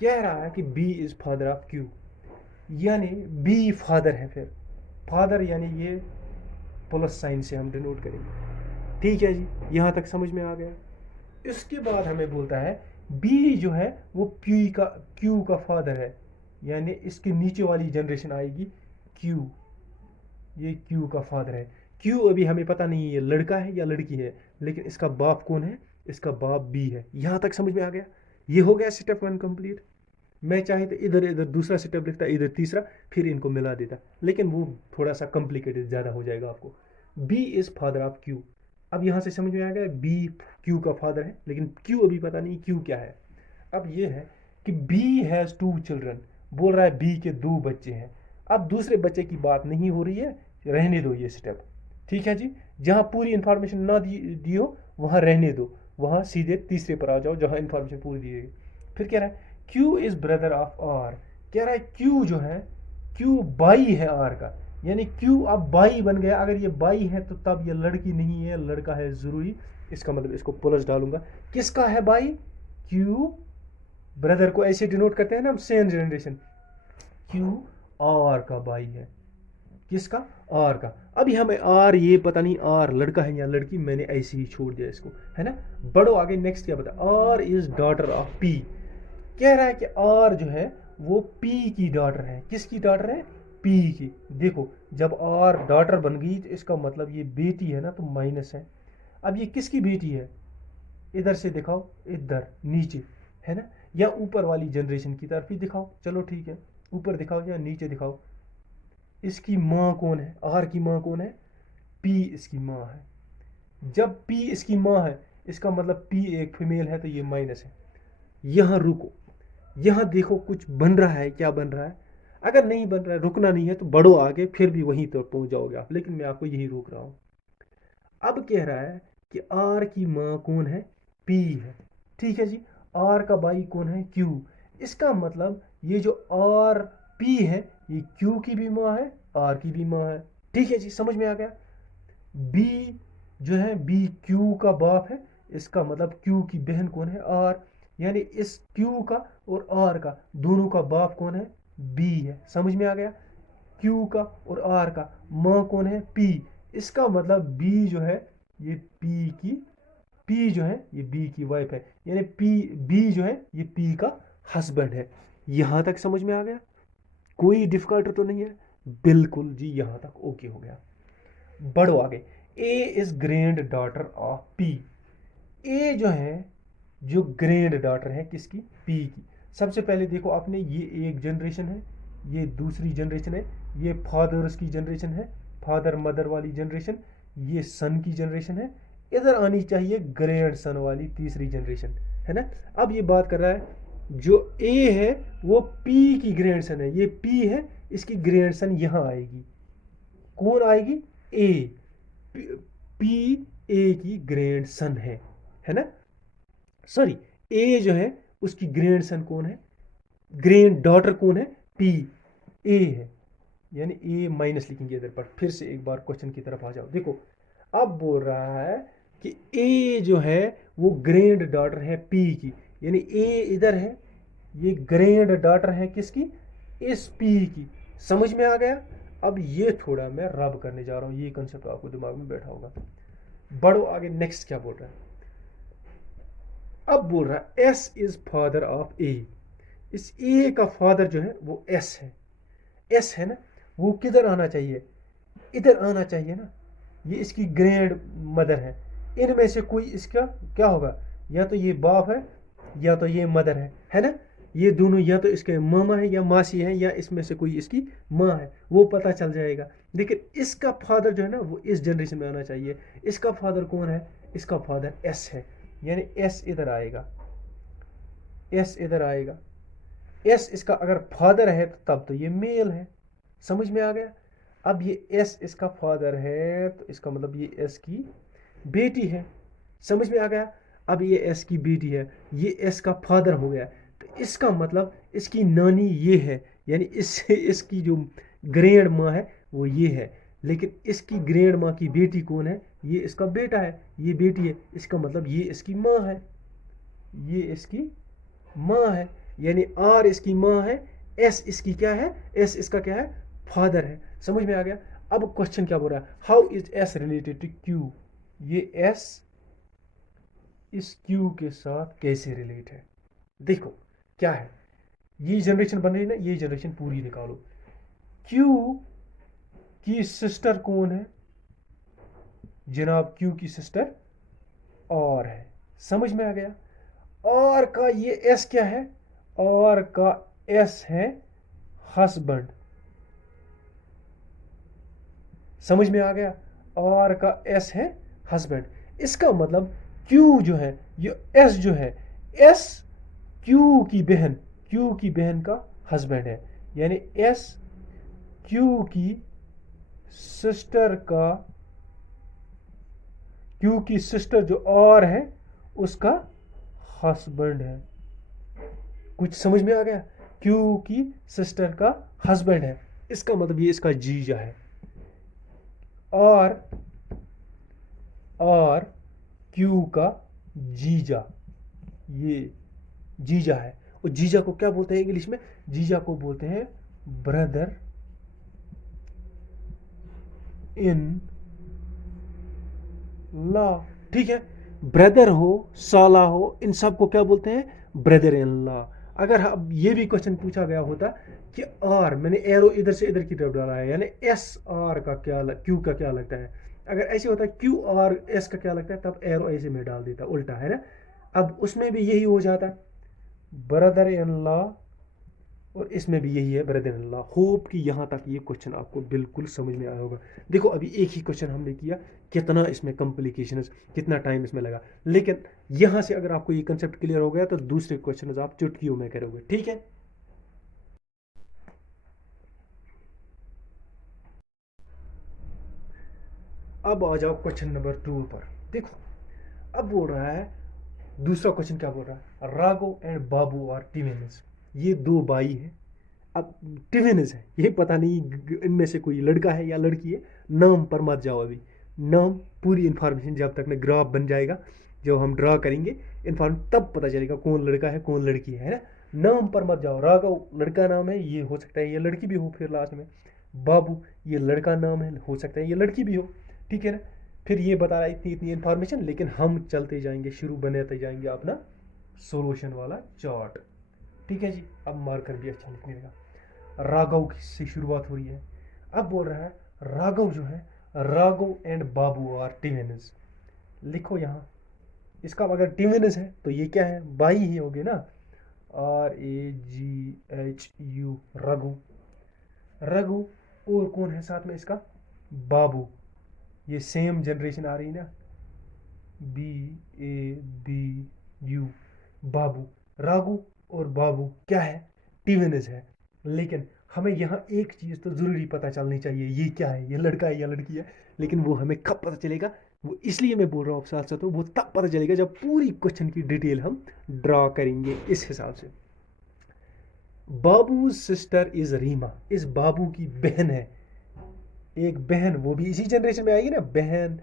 कह रहा है कि B is father of Q, यानी बी फादर है। फिर फादर यानी ये प्लस साइन से हम डिनोट करेंगे, ठीक है जी, यहाँ तक समझ में आ गया। इसके बाद हमें बोलता है बी जो है वो क्यू का फादर है, यानी इसके नीचे वाली जनरेशन आएगी क्यू, ये क्यू का फादर है। क्यू अभी हमें पता नहीं है ये लड़का है या लड़की है, लेकिन इसका बाप कौन है, इसका बाप बी है। यहाँ तक समझ में आ गया। ये हो गया स्टेप 1 कंप्लीट। मैं चाहे तो इधर इधर दूसरा स्टेप लिखता, इधर तीसरा, फिर इनको मिला देता, लेकिन वो थोड़ा सा कॉम्प्लिकेटेड ज़्यादा हो जाएगा आपको। B is father of Q. अब यहाँ से समझ में आ गया बी क्यू का फादर है, लेकिन क्यू अभी पता नहीं क्यू क्या है। अब ये है कि बी हैज़ 2 चिल्ड्रन, बोल रहा है बी के 2 बच्चे हैं। अब दूसरे बच्चे की बात नहीं हो रही है, रहने दो ये स्टेप, ठीक है जी। जहाँ पूरी इंफॉर्मेशन ना दी हो वहाँ रहने दो, वहाँ सीधे तीसरे पर आ जाओ जहाँ इंफॉर्मेशन पूरी दी गई। फिर कह रहा है Q is brother of R। कह रहा है Q जो है, Q बाई है R का, यानी Q अब बाई बन गया। अगर ये बाई है तो तब ये लड़की नहीं है, लड़का है जरूरी। इसका मतलब इसको प्लस डालूंगा। किसका है बाई, Q ब्रदर को ऐसे डिनोट करते हैं ना हम, सेम जनरेशन। Q R का बाई है, किसका, R का। अभी हमें R ये पता नहीं R लड़का है या लड़की, मैंने ऐसे ही छोड़ दिया इसको, है ना। बढ़ो आगे, नेक्स्ट क्या बता, R is daughter of P। कह रहा है कि R जो है वो P की डॉटर है। किसकी डॉटर है, P की। देखो जब R डॉटर बन गई तो इसका मतलब ये बेटी है ना, तो माइनस है। अब ये किसकी बेटी है, इधर से दिखाओ, इधर नीचे, है ना, या ऊपर वाली जनरेशन की तरफ ही दिखाओ, चलो ठीक है, ऊपर दिखाओ या नीचे दिखाओ। इसकी माँ कौन है, आर की माँ कौन है, पी इसकी माँ है। जब पी इसकी माँ है, इसका मतलब पी एक फीमेल है, तो ये माइनस है। यहाँ रुको, यहाँ देखो कुछ बन रहा है, क्या बन रहा है। अगर नहीं बन रहा है, रुकना नहीं है, तो बढ़ो आगे, फिर भी वहीं तक पहुंच जाओगे आप, लेकिन मैं आपको यही रोक रहा हूँ। अब कह रहा है कि आर की माँ कौन है, पी है, ठीक है जी। आर का भाई कौन है, क्यू। इसका मतलब ये जो आर पी है, ये क्यू की भी माँ है, आर की भी माँ है, ठीक है जी, समझ में आ गया। बी जो है, बी क्यू का बाप है, इसका मतलब क्यू की बहन कौन है, आर। यानी इस क्यू का और आर का दोनों का बाप कौन है, बी है, समझ में आ गया। क्यू का और आर का माँ कौन है, पी। इसका मतलब बी जो है ये पी जो है ये बी की वाइफ है, यानी बी जो है ये पी का हस्बैंड है। यहां तक समझ में आ गया, कोई डिफिकल्ट तो नहीं है, बिल्कुल जी, यहां तक ओके हो गया। बढ़ो आगे। A is granddaughter of P. A जो है, जो ग्रैंड डॉटर है किसकी, पी की। सबसे पहले देखो आपने, ये एक जनरेशन है, ये दूसरी जनरेशन है, ये फादर्स की जनरेशन है, फादर मदर वाली जनरेशन, ये सन की जनरेशन है। इधर आनी चाहिए ग्रैंड सन वाली तीसरी जनरेशन, है ना। अब ये बात कर रहा है जो ए है वो पी की ग्रैंड सन है, ये पी है, इसकी ग्रैंड सन यहां आएगी, कौन आएगी, ए। पी ए की ग्रैंड सन है ना, सॉरी, ए जो है उसकी ग्रैंड सन कौन है, ग्रैंड डॉटर कौन है, पी, ए है, यानी ए माइनस लिखेंगे इधर पर। फिर से एक बार क्वेश्चन की तरफ आ जाओ। देखो अब बोल रहा है कि ए जो है वो ग्रैंड डॉटर है पी की, यानी ए इधर है, ये ग्रैंड डॉटर है किसकी, इस पी की। समझ में आ गया। अब ये थोड़ा मैं रब करने जा रहा हूँ, ये कंसेप्ट आपको दिमाग में बैठा होगा। बढ़ो आगे, नेक्स्ट क्या बोल रहा है। अब बोल रहा है एस इज फादर ऑफ ए। इस ए का फादर जो है वो एस है, एस है ना, वो किधर आना चाहिए, इधर आना चाहिए ना, ये इसकी ग्रैंड मदर है। इनमें से कोई इसका क्या होगा, या तो ये बाप है या तो ये मदर है ना, ये दोनों या तो इसके मामा है या मासी है या इसमें से कोई इसकी माँ है, वो पता चल जाएगा। लेकिन इसका फादर जो है ना वो इस जनरेशन में आना चाहिए। इसका फादर कौन है? इसका फादर एस है, यानी एस इधर आएगा, एस इधर आएगा। एस इसका अगर फादर है तो तब तो ये मेल है। समझ में आ गया? अब ये एस इसका फादर है तो इसका मतलब ये एस की बेटी है। समझ में आ गया? अब ये एस की बेटी है, ये एस का फादर हो गया, तो इसका मतलब इसकी नानी ये है, यानी इससे इसकी जो ग्रैंड माँ है वो ये है। लेकिन इसकी ग्रैंड माँ की बेटी कौन है? ये इसका बेटा है, ये बेटी है, इसका मतलब ये इसकी माँ है, ये इसकी माँ है, यानी आर इसकी माँ है, एस इसकी क्या है? एस इसका क्या है? फादर है। समझ में आ गया? अब क्वेश्चन क्या बोल रहा है? How is S related to Q? ये एस इस क्यू के साथ कैसे रिलेट है? देखो क्या है, ये जनरेशन बन रही है ना, ये जनरेशन पूरी निकालो। क्यू की सिस्टर कौन है जनाब? क्यू की सिस्टर और है। समझ में आ गया? और का ये एस क्या है? और का एस है हस्बैंड। समझ में आ गया? और का एस है हस्बैंड। इसका मतलब क्यू जो है, ये एस जो है, एस क्यू की बहन, क्यू की बहन का हस्बैंड है, यानी एस क्यू की सिस्टर का, क्यू की सिस्टर जो और है उसका हस्बैंड है। कुछ समझ में आ गया? क्यू की सिस्टर का हस्बैंड है, इसका मतलब ये इसका जीजा है। और क्यू का जीजा, ये जीजा है। और जीजा को क्या बोलते हैं इंग्लिश में? जीजा को बोलते हैं ब्रदर इन लॉ। ठीक है, ब्रदर हो, साला हो, इन सब को क्या बोलते हैं? Brother in law. अगर अब ये भी क्वेश्चन पूछा गया होता कि आर, मैंने एरो इधर से इधर की तरफ डाला है, यानी एस आर का क्या, क्यू का क्या लगता है? अगर ऐसे होता है क्यू आर एस का क्या लगता है, तब एरो ऐसे में डाल देता, उल्टा है ना। अब उसमें भी यही हो जाता, ब्रदर इन लॉ, और इसमें भी यही है, ब्रदर इन लॉ। होप कि यहाँ तक ये क्वेश्चन आपको बिल्कुल समझ में आया होगा। देखो अभी एक ही क्वेश्चन हमने किया, कितना इसमें कॉम्प्लिकेशंस, कितना टाइम इसमें लगा, लेकिन यहाँ से अगर आपको ये कंसेप्ट क्लियर हो गया तो दूसरे क्वेश्चन आप चुटकियों में करोगे। ठीक है, अब आ जाओ क्वेश्चन नंबर 2 पर। देखो अब बोल रहा है, दूसरा क्वेश्चन क्या बोल रहा है? Raghav and Babu are twins. ये दो भाई हैं, अब ट्विन्स है, ये पता नहीं इनमें से कोई लड़का है या लड़की है। नाम पर मत जाओ अभी, नाम पूरी इंफॉर्मेशन जब तक में ग्राफ बन जाएगा, जब हम ड्रा करेंगे इन्फॉर्म, तब पता चलेगा कौन लड़का है कौन लड़की है ना। नाम पर मत जाओ। राघव लड़का नाम है, ये हो सकता है ये लड़की भी हो फिर लास्ट में। बाबू ये लड़का नाम है, हो सकता है ये लड़की भी हो। ठीक है ना। फिर ये बता रहा है इतनी इतनी इन्फॉर्मेशन, लेकिन हम चलते जाएंगे, शुरू बनाते जाएंगे अपना सोल्यूशन वाला चार्ट। ठीक है जी, अब मार्कर भी अच्छा लिखने लगा। राघव से शुरुआत हो रही है। अब बोल रहा है राघव जो है, Raghav and Babu are twins. लिखो यहाँ, इसका अगर ट्विन्स है तो ये क्या है? भाई ही होगे ना। RAGHU, रघु। रघु, और कौन है साथ में इसका? बाबू। ये सेम जनरेशन आ रही है ना, BABU, बाबू। राघु और बाबू क्या है? ट्विन्स है। लेकिन हमें यहाँ एक चीज़ तो ज़रूरी पता चलनी चाहिए, ये क्या है, ये लड़का है या लड़की है। लेकिन वो हमें कब पता चलेगा? वो इसलिए मैं बोल रहा हूँ साथ साथ, वो तब पता चलेगा जब पूरी क्वेश्चन की डिटेल हम ड्रा करेंगे इस हिसाब से। बाबू सिस्टर इज रीमा, इस बाबू की बहन है, एक बहन, वो भी इसी जनरेशन में आएगी ना, बहन,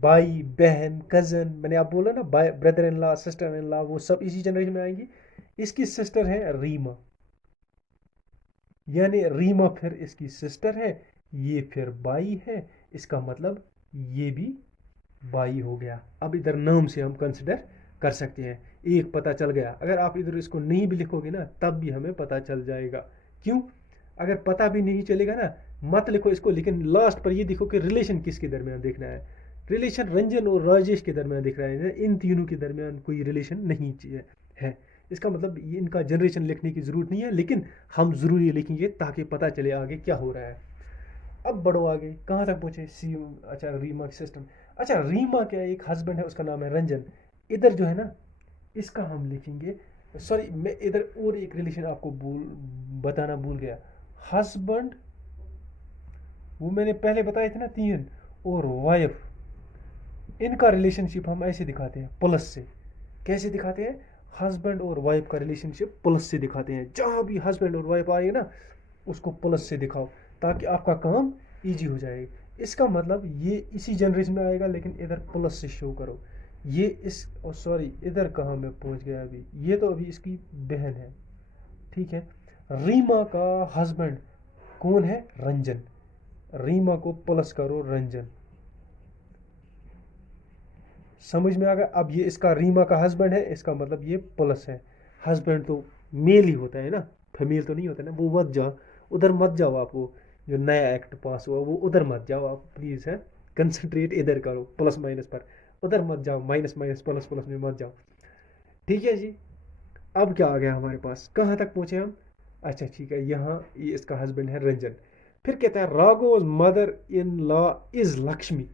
भाई, बहन, कजन, मैंने आप बोला ना, brother in law, sister in law, वो सब इसी जनरेशन में आएंगी। इसकी सिस्टर है रीमा, यानी रीमा फिर इसकी सिस्टर है, ये फिर बाई है, इसका मतलब ये भी बाई हो गया। अब इधर नाम से हम कंसिडर कर सकते हैं। एक पता चल गया, अगर आप इधर इसको नहीं भी लिखोगे ना तब भी हमें पता चल जाएगा। क्यों? अगर पता भी नहीं चलेगा ना मत लिखो इसको, लेकिन लास्ट पर ये देखो कि रिलेशन किसके दरमियान देखना है। रिलेशन रंजन और राजेश के दरमियान दिख रहा है, इन तीनों के दरमियान कोई रिलेशन नहीं चाहिए, है। इसका मतलब ये इनका जनरेशन लिखने की ज़रूरत नहीं है, लेकिन हम ज़रूरी लिखेंगे ताकि पता चले आगे क्या हो रहा है। अब बढ़ो आगे, कहाँ तक पहुँचे? सी, अच्छा रीमा की सिस्टम। अच्छा रीमा क्या एक हस्बैंड है, उसका नाम है रंजन। इधर जो है ना, इसका हम लिखेंगे, सॉरी मैं इधर और एक रिलेशन आपको बताना भूल गया। हस्बैंड, वो मैंने पहले बताए थे ना तीन, और वाइफ, इनका रिलेशनशिप हम ऐसे दिखाते हैं प्लस से। कैसे दिखाते हैं? हस्बैंड और वाइफ का रिलेशनशिप प्लस से दिखाते हैं। जहाँ भी हस्बैंड और वाइफ आए ना, उसको प्लस से दिखाओ, ताकि आपका काम इजी हो जाए। इसका मतलब ये इसी जनरेशन में आएगा, लेकिन इधर प्लस से शो करो। ये इस, सॉरी इधर कहाँ मैं पहुँच गया अभी, ये तो अभी इसकी बहन है, ठीक है। रीमा का हस्बैंड कौन है? रंजन। रीमा को प्लस करो रंजन। समझ में आ गया? अब ये इसका रीमा का हस्बैंड है, इसका मतलब ये प्लस है। हस्बैंड तो मेल ही होता है ना, फीमेल तो नहीं होता ना। वो मत जाओ उधर, मत जाओ आप, वो जो नया एक्ट पास हुआ वो उधर मत जाओ आप प्लीज़, है। कंसंट्रेट इधर करो प्लस माइनस पर, उधर मत जाओ माइनस माइनस प्लस प्लस में मत जाओ। ठीक है जी। अब क्या आ गया हमारे पास, कहाँ तक पहुँचे हम? अच्छा ठीक है, यहाँ ये इसका हस्बैंड है रंजन। फिर कहता है Raghu's mother in law is Lakshmi.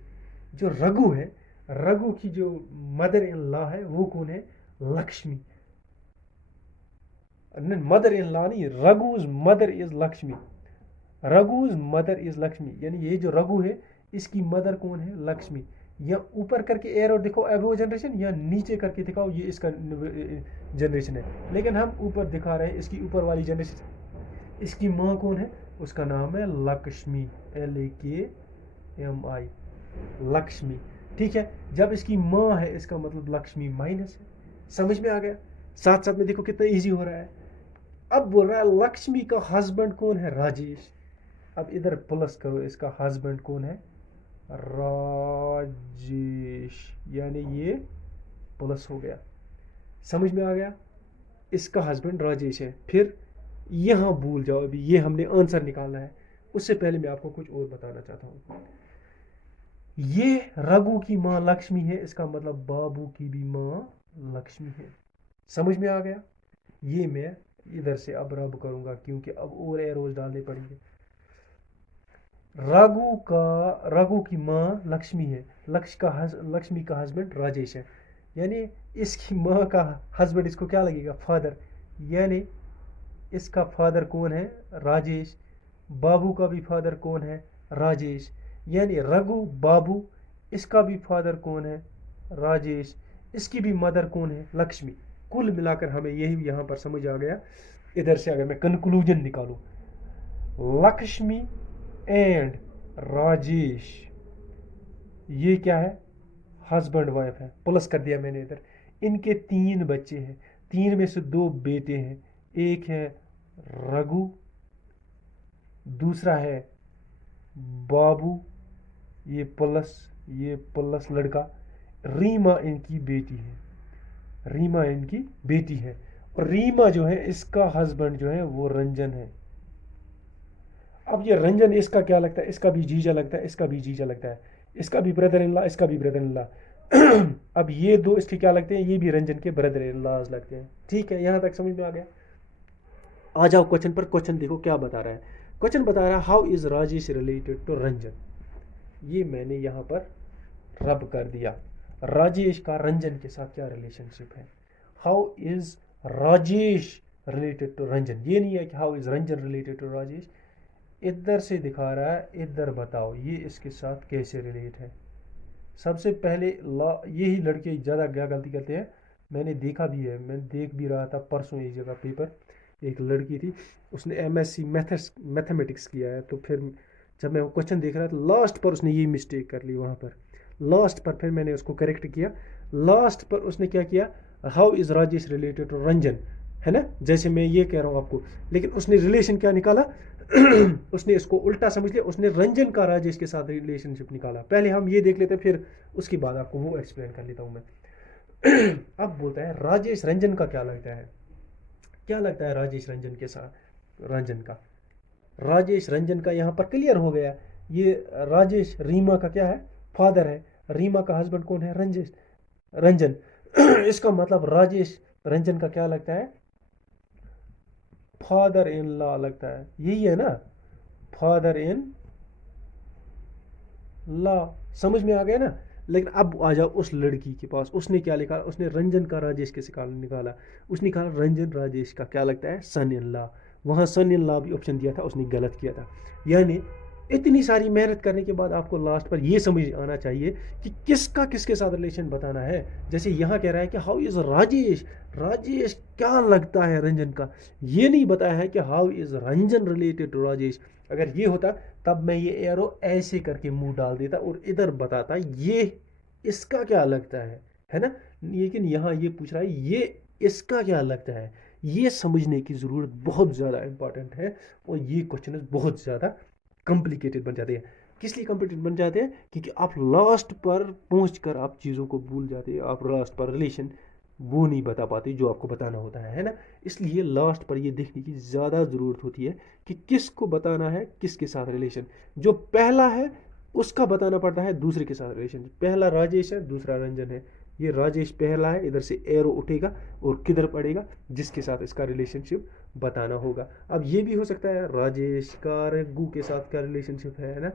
जो रघु है, रघु की जो मदर इन लॉ है वो कौन है? लक्ष्मी। मदर इन लॉ नहीं, Raghu's mother is Lakshmi. Raghu's mother is Lakshmi, यानी ये जो रघु है इसकी मदर कौन है? लक्ष्मी। या ऊपर करके एरो दिखाओ अबो जनरेशन, या नीचे करके दिखाओ ये इसका जनरेशन है। लेकिन हम ऊपर दिखा रहे हैं इसकी ऊपर वाली जनरेशन। इसकी माँ कौन है? उसका नाम है लक्ष्मी, LAKMI, लक्ष्मी। ठीक है, जब इसकी माँ है इसका मतलब लक्ष्मी माइनस है। समझ में आ गया? साथ साथ में देखो कितना इजी हो रहा है। अब बोल रहा है लक्ष्मी का हस्बैंड कौन है? राजेश। अब इधर प्लस करो, इसका हस्बैंड कौन है? राजेश, यानी ये प्लस हो गया। समझ में आ गया? इसका हस्बैंड राजेश है। फिर यहाँ भूल जाओ, अभी ये हमने आंसर निकालना है। उससे पहले मैं आपको कुछ और बताना चाहता हूँ। ये रघु की माँ लक्ष्मी है, इसका मतलब बाबू की भी माँ लक्ष्मी है। समझ में आ गया? ये मैं इधर से अब रब करूंगा, क्योंकि अब और एरोज डालने पड़ेंगे। रघु की माँ लक्ष्मी है, लक्ष्मी का हस्बैंड राजेश है। यानी इसकी माँ का हस्बैंड इसको क्या लगेगा? फादर। यानी इसका फादर कौन है? राजेश। बाबू का भी फादर कौन है? राजेश। यानी रघु बाबू, इसका भी फादर कौन है? राजेश। इसकी भी मदर कौन है? लक्ष्मी। कुल मिलाकर हमें यही यहाँ पर समझ आ गया। इधर से अगर मैं कंक्लूजन निकालूं, लक्ष्मी एंड राजेश, ये क्या है? हस्बैंड वाइफ है। प्लस कर दिया मैंने इधर। इनके 3 बच्चे हैं, 3 में से 2 बेटे हैं। एक है रघु, दूसरा है बाबू, ये प्लस लड़का। रीमा इनकी बेटी है, रीमा इनकी बेटी है। और रीमा जो है इसका हस्बैंड जो है वो रंजन है। अब ये रंजन इसका क्या लगता है? इसका भी जीजा लगता है, इसका भी जीजा लगता है, इसका भी ब्रदर इन लॉ, इसका भी ब्रदर इन लॉ। अब ये दो इसके क्या लगते हैं? ये भी रंजन के ब्रदर इन लॉज लगते हैं। ठीक है, यहाँ तक समझ में आ गया। आ जाओ क्वेश्चन पर। क्वेश्चन देखो क्या बता रहा है। क्वेश्चन बता रहा है how is Rajesh related to Ranjan. ये मैंने यहाँ पर रब कर दिया। राजेश का रंजन के साथ क्या रिलेशनशिप है? How is Rajesh related to Ranjan. ये नहीं है कि how is Ranjan related to Rajesh. इधर से दिखा रहा है, इधर बताओ ये इसके साथ कैसे रिलेट है। सबसे पहले यही लड़के ज़्यादा क्या गलती करते हैं, मैंने देखा भी है, मैं देख भी रहा था परसों एक जगह पेपर। एक लड़की थी, उसने MSc मैथमेटिक्स किया है। तो फिर जब मैं वो क्वेश्चन देख रहा था, लास्ट पर उसने ये मिस्टेक कर ली वहाँ पर। लास्ट पर फिर मैंने उसको करेक्ट किया। लास्ट पर उसने क्या किया? How is Rajesh related to Ranjan, है ना, जैसे मैं ये कह रहा हूँ आपको। लेकिन उसने रिलेशन क्या निकाला? उसने इसको उल्टा समझ लिया, उसने रंजन का राजेश के साथ रिलेशनशिप निकाला। पहले हम ये देख लेते हैं, फिर उसके बाद आपको वो एक्सप्लेन कर लेता हूँ मैं। अब बोलता है राजेश रंजन का क्या लगता है? क्या लगता है राजेश रंजन के साथ? रंजन का, राजेश रंजन का यहाँ पर क्लियर हो गया। ये राजेश रीमा का क्या है? फादर है। रीमा का हस्बैंड कौन है? रंजन। इसका मतलब राजेश रंजन का क्या लगता है? फादर इन लॉ लगता है, यही है ना, फादर इन लॉ। समझ में आ गया ना? लेकिन अब आ जाओ उस लड़की के पास, उसने क्या लिखा? उसने रंजन का राजेश कैसे निकाला? उसने कहा रंजन राजेश का क्या लगता है? सन इन लॉ। वहां सन इन लॉ भी ऑप्शन दिया था, उसने गलत किया था। यानी इतनी सारी मेहनत करने के बाद आपको लास्ट पर यह समझ आना चाहिए कि किसका किसके साथ रिलेशन बताना है। जैसे यहाँ कह रहा है कि हाउ इज राजेश, राजेश क्या लगता है रंजन का। ये नहीं बताया है कि how is Ranjan related to Rajesh. अगर ये होता तब मैं ये एरो ऐसे करके मुंह डाल देता और इधर बताता ये इसका क्या लगता है ना। लेकिन यहाँ ये पूछ रहा है ये इसका क्या लगता है। ये समझने की ज़रूरत बहुत ज़्यादा इंपॉर्टेंट है, और ये क्वेश्चन बहुत ज़्यादा कॉम्प्लिकेटेड बन जाते हैं। किस लिए कॉम्प्लिकेटेड बन जाते हैं? क्योंकि आप लास्ट पर पहुंचकर आप चीज़ों को भूल जाते हैं, आप लास्ट पर रिलेशन वो नहीं बता पाते जो आपको बताना होता है ना। इसलिए लास्ट पर ये देखने की ज़्यादा ज़रूरत होती है कि किसको बताना है, किसके साथ रिलेशन। जो पहला है उसका बताना पड़ता है दूसरे के साथ रिलेशन। पहला राजेश है, दूसरा रंजन है। ये राजेश पहला है, इधर से एरो उठेगा और किधर पड़ेगा? जिसके साथ इसका रिलेशनशिप बताना होगा। अब ये भी हो सकता है राजेश का रघु के साथ क्या रिलेशनशिप है ना।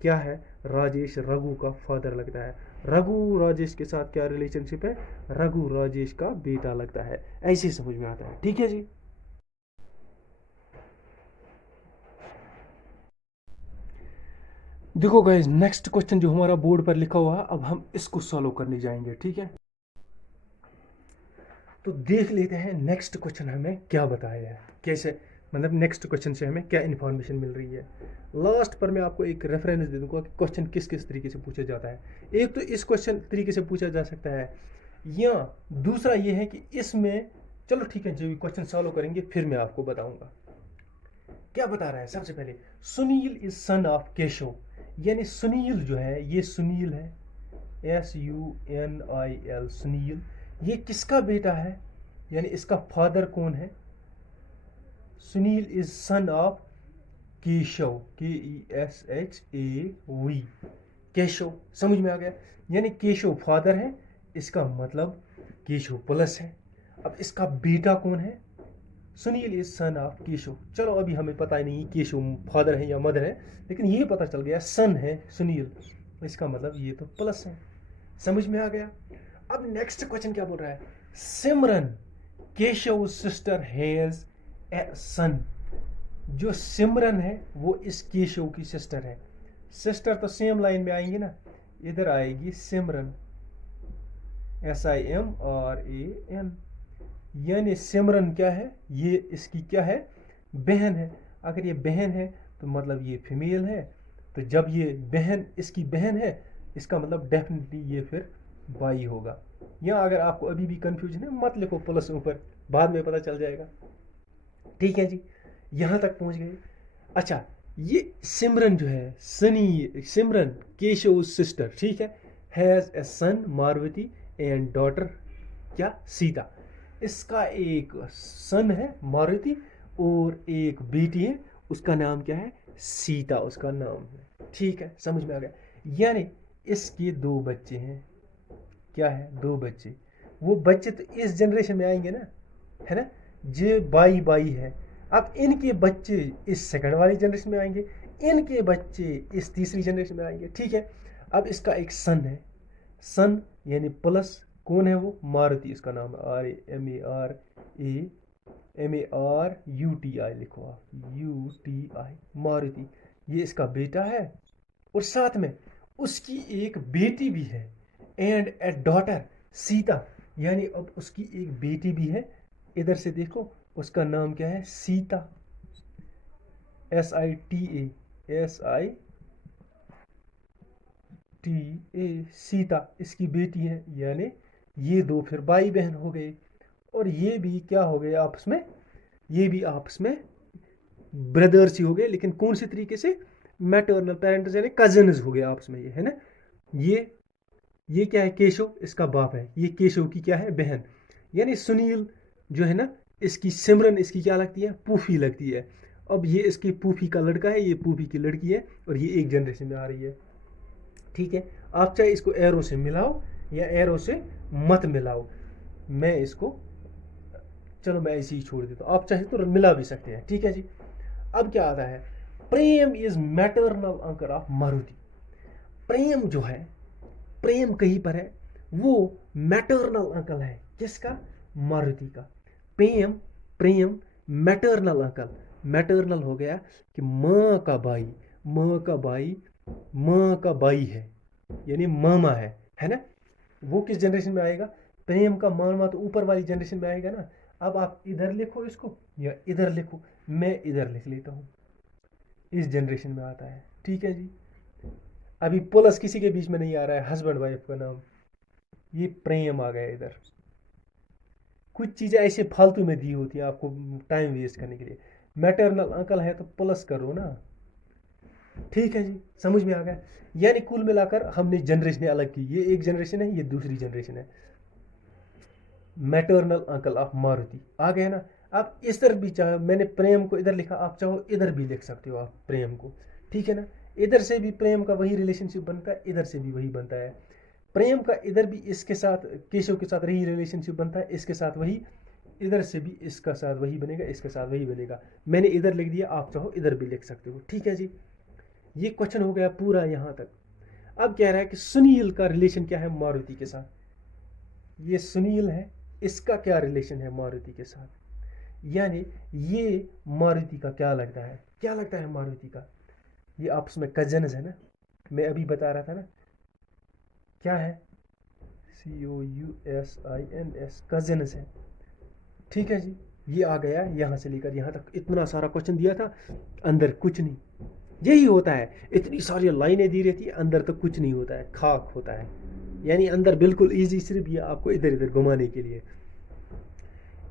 क्या है? राजेश रघु का फादर लगता है। रघु राजेश के साथ क्या रिलेशनशिप है? रघु राजेश का बेटा लगता है। ऐसे समझ में आता है, ठीक है जी। देखो गाइस, नेक्स्ट क्वेश्चन जो हमारा बोर्ड पर लिखा हुआ है, अब हम इसको सॉल्व करने जाएंगे, ठीक है। तो देख लेते हैं नेक्स्ट क्वेश्चन हमें क्या बताया है, कैसे मतलब नेक्स्ट क्वेश्चन से हमें क्या इन्फॉर्मेशन मिल रही है। लास्ट पर मैं आपको एक रेफरेंस दे दूंगा कि क्वेश्चन किस किस तरीके से पूछा जाता है। एक तो इस क्वेश्चन तरीके से पूछा जा सकता है, या दूसरा ये है कि इसमें, चलो ठीक है जो क्वेश्चन सॉल्व करेंगे फिर मैं आपको बताऊंगा। क्या बता रहा है? सबसे पहले Sunil is son of Keshav, यानी सुनील जो है, ये सुनील है, SUNIL, सुनील, ये किसका बेटा है? यानी इसका फादर कौन है? Sunil is son of Keshav, KESHAV, Keshav. समझ में आ गया? यानी केशव फादर है, इसका मतलब केशव प्लस है। अब इसका बेटा कौन है? Sunil is son of Keshav. चलो अभी हमें पता ही नहीं केशव फादर है या मदर है, लेकिन ये पता चल गया सन है सुनील, इसका मतलब ये तो प्लस है। समझ में आ गया? अब नेक्स्ट क्वेश्चन क्या बोल रहा है? सिमरन केशव सिस्टर हैज ए सन। जो सिमरन है वो इस केशव की सिस्टर है। सिस्टर तो सेम लाइन में आएंगी ना, इधर आएगी सिमरन, SIMRAN। यानी सिमरन क्या है? ये इसकी क्या है? बहन है। अगर ये बहन है तो मतलब ये फीमेल है। तो जब ये बहन इसकी बहन है, इसका मतलब डेफिनेटली ये फिर बाई होगा। या अगर आपको अभी भी कंफ्यूजन है मत लिखो प्लस ऊपर, बाद में पता चल जाएगा। ठीक है जी, यहाँ तक पहुँच गए। अच्छा, ये सिमरन जो है, सनी सिमरन केशव सिस्टर, ठीक है, has a son Maruti and daughter क्या? सीता। इसका एक सन है मारुति और एक बेटी है, उसका नाम क्या है? सीता उसका नाम है। ठीक है, समझ में आ गया? यानी इसके दो बच्चे हैं। क्या है? दो बच्चे। वो बच्चे तो इस जनरेशन में आएंगे ना, है ना, जो बाई बाई है। अब इनके बच्चे इस सेकंड वाली जनरेशन में आएंगे, इनके बच्चे इस तीसरी जनरेशन में आएंगे। ठीक है, अब इसका एक सन है, सन यानी प्लस, कौन है वो? मारुति, इसका नाम है MARUTI, लिखो आप UTI, मारुति। ये इसका बेटा है और साथ में उसकी एक बेटी भी है, एंड ए डॉटर सीता। यानी अब उसकी एक बेटी भी है। इधर से देखो, उसका नाम क्या है? सीता, SITA, सीता इसकी बेटी है। यानी ये दो फिर भाई बहन हो गए, और ये भी क्या हो गए आपस में? ये भी आपस में ब्रदर्स ही हो गए, लेकिन कौन से तरीके से? मैटरनल पेरेंट्स, यानी कजन्स हो गए आपस में, ये है ना। ये क्या है? केशव इसका बाप है, ये केशव की क्या है? बहन। यानी सुनील जो है ना, इसकी सिमरन इसकी क्या लगती है? फूफी लगती है। अब ये इसकी फूफी का लड़का है, ये फूफी की लड़की है, और ये एक जनरेशन में आ रही है। ठीक है, आप चाहे इसको एरो से मिलाओ या एरो से मत मिलाओ, मैं इसको चलो मैं ऐसे ही छोड़ देता हूँ, आप चाहे तो मिला भी सकते हैं, ठीक है जी। अब क्या आता है, Prem is maternal uncle of Maruti. Prem जो है, प्रेम कहीं पर है, वो मैटरनल अंकल है किसका, मारुति का। प्रेम, प्रेम मैटरनल अंकल, मैटरनल हो गया कि माँ का भाई, माँ का भाई, माँ का भाई है, यानी मामा है ना। वो किस जनरेशन में आएगा, प्रेम का मामा तो ऊपर वाली जनरेशन में आएगा ना। अब आप इधर लिखो इसको या इधर लिखो, मैं इधर लिख लेता हूँ, इस जनरेशन में आता है, ठीक है जी। अभी प्लस किसी के बीच में नहीं आ रहा है, हस्बैंड वाइफ का नाम, ये प्रेम आ गया इधर। कुछ चीज़ें ऐसे फालतू में दी होती हैं आपको टाइम वेस्ट करने के लिए। मैटरनल अंकल है तो प्लस करो ना, ठीक है जी, समझ में आ गया। यानी कुल मिलाकर हमने जनरेशन अलग की, ये एक जनरेशन है, ये दूसरी जनरेशन है। मैटरनल अंकल ऑफ मारुति आ गया ना। आप इस तरफ भी चाहो, मैंने प्रेम को इधर लिखा, आप चाहो इधर भी लिख सकते हो आप प्रेम को, ठीक है ना। इधर से भी प्रेम का वही रिलेशनशिप बनता है, इधर से भी वही बनता है। प्रेम का इधर भी इसके साथ, केशव के साथ वही रिलेशनशिप बनता है, इसके साथ वही, इधर से भी इसका साथ वही बनेगा, इसके साथ वही बनेगा। मैंने इधर लिख दिया, आप चाहो इधर भी लिख सकते हो, ठीक है जी। ये क्वेश्चन हो गया पूरा यहाँ तक। अब कह रहा है कि सुनील का रिलेशन क्या है मारुति के साथ। ये सुनील है, इसका क्या रिलेशन है मारुति के साथ, यानी ये मारुति का क्या लगता है, क्या लगता है मारुति का। ये आपस में कजन्स है ना, मैं अभी बता रहा था ना, क्या है, COUSINS, कजन्स है, ठीक है जी। ये आ गया यहाँ से लेकर यहाँ तक, इतना सारा क्वेश्चन दिया था, अंदर कुछ नहीं। यही होता है, इतनी सारी लाइनें दी रहती है, अंदर तो कुछ नहीं होता है, खाक होता है। यानी अंदर बिल्कुल इजी, सिर्फ ये आपको इधर इधर घुमाने के लिए।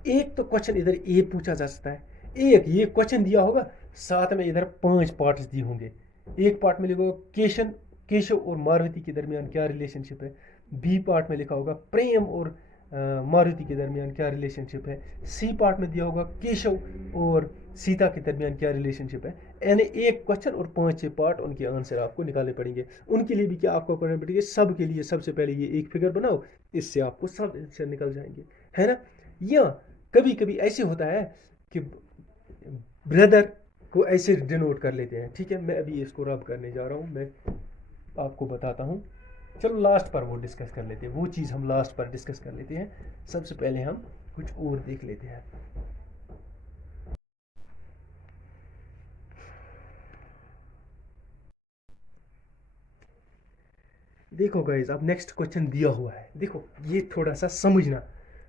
एक तो क्वेश्चन इधर ये पूछा जा सकता है, एक ये क्वेश्चन दिया होगा, साथ में इधर 5 पार्ट्स दिए होंगे। एक पार्ट में लिखो केशव और मारुति के दरमियान क्या रिलेशनशिप है। बी पार्ट में लिखा होगा प्रेम और मारुति के दरमियान क्या रिलेशनशिप है। सी पार्ट में दिया होगा केशव और सीता के दरमियान क्या रिलेशनशिप है। यानी एक क्वेश्चन और 5-6 पार्ट, उनके आंसर आपको निकालने पड़ेंगे। उनके लिए भी क्या आपको करना पड़ेगा, सब के लिए सबसे पहले ये एक फिगर बनाओ, इससे आपको सब आंसर निकल जाएंगे, है ना। या कभी कभी ऐसे होता है कि ब्रदर को ऐसे डिनोट कर लेते हैं, ठीक है। मैं अभी इसको रब करने जा रहा हूँ, मैं आपको बताता हूँ। चलो लास्ट पर वो डिस्कस कर लेते हैं, वो चीज़ हम लास्ट पर डिस्कस कर लेते हैं। सबसे पहले हम कुछ और देख लेते हैं। देखो गाइज, अब नेक्स्ट क्वेश्चन दिया हुआ है, देखो ये थोड़ा सा समझना,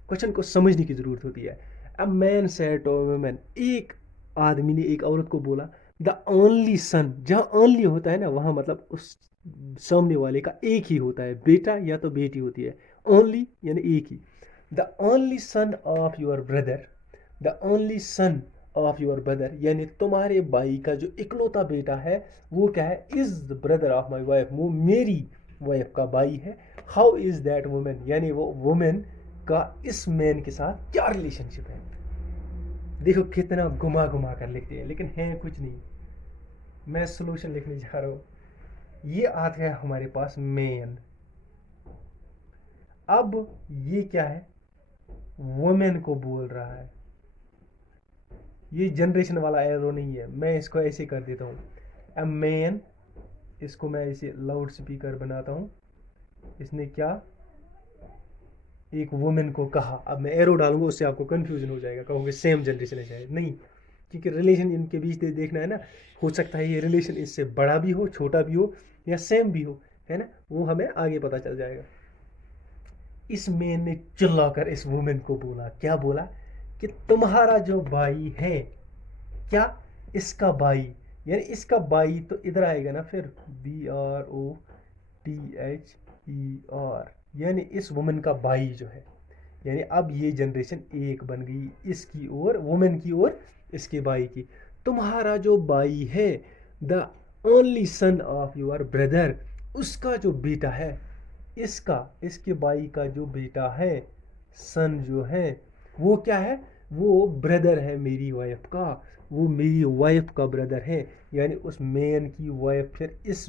क्वेश्चन को समझने की ज़रूरत होती है। A man said to woman, एक आदमी ने एक औरत को बोला, द ओनली सन, जहाँ ओनली होता है ना, वहाँ मतलब उस सामने वाले का एक ही होता है, बेटा या तो बेटी होती है। ओनली यानी एक ही। The only son of your brother, the only son of your brother, यानी तुम्हारे भाई का जो इकलौता बेटा है, वो क्या है, is the brother of my wife, वो मेरी वाइफ का भाई है। हाउ इज दैट वुमेन, यानी वो वुमेन का इस मैन के साथ क्या रिलेशनशिप है। देखो कितना घुमा घुमा कर लिखते हैं, लेकिन है कुछ नहीं। मैं सोल्यूशन लिखने जा रहा हूँ। ये आता है हमारे पास मैन, अब ये क्या है, वुमेन को बोल रहा है। ये जनरेशन वाला एरो नहीं है, मैं इसको ऐसे कर देता हूँ, अ मैन, इसको मैं ऐसे लाउड स्पीकर बनाता हूँ। इसने क्या, एक वुमेन को कहा। अब मैं एरो डालूंगा, उससे आपको कंफ्यूजन हो जाएगा, कहोगे सेम जनरेशन है शायद, नहीं, क्योंकि रिलेशन इनके बीच देखना है ना। हो सकता है ये रिलेशन इससे बड़ा भी हो, छोटा भी हो, या सेम भी हो, है ना, वो हमें आगे पता चल जाएगा। इस मैन ने चिल्लाकर इस वुमेन को बोला, क्या बोला, कि तुम्हारा जो भाई है, क्या, इसका भाई, यानी इसका भाई तो इधर आएगा ना फिर, BROTHER, यानी इस वुमेन का भाई जो है, यानी अब ये जनरेशन एक बन गई, इसकी ओर वुमेन की ओर इसके भाई की। तुम्हारा जो भाई है, the only son of your brother, उसका जो बेटा है, इसका, इसके भाई का जो बेटा है, सन जो है, वो क्या है, वो ब्रदर है मेरी वाइफ का, वो मेरी वाइफ का ब्रदर है। यानी उस मैन की वाइफ फिर इस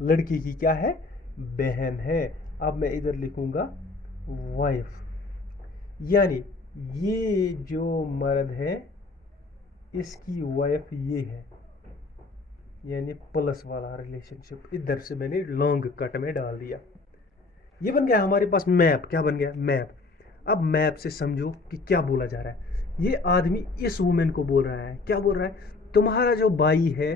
लड़की की क्या है, बहन है। अब मैं इधर लिखूंगा वाइफ, यानी ये जो मर्द है इसकी वाइफ ये है, यानी प्लस वाला रिलेशनशिप इधर से मैंने लॉन्ग कट में डाल दिया। ये बन गया हमारे पास मैप। क्या बन गया? मैप। अब मैप से समझो कि क्या बोला जा रहा है। ये आदमी इस वुमेन को बोल रहा है, क्या बोल रहा है? तुम्हारा जो भाई है,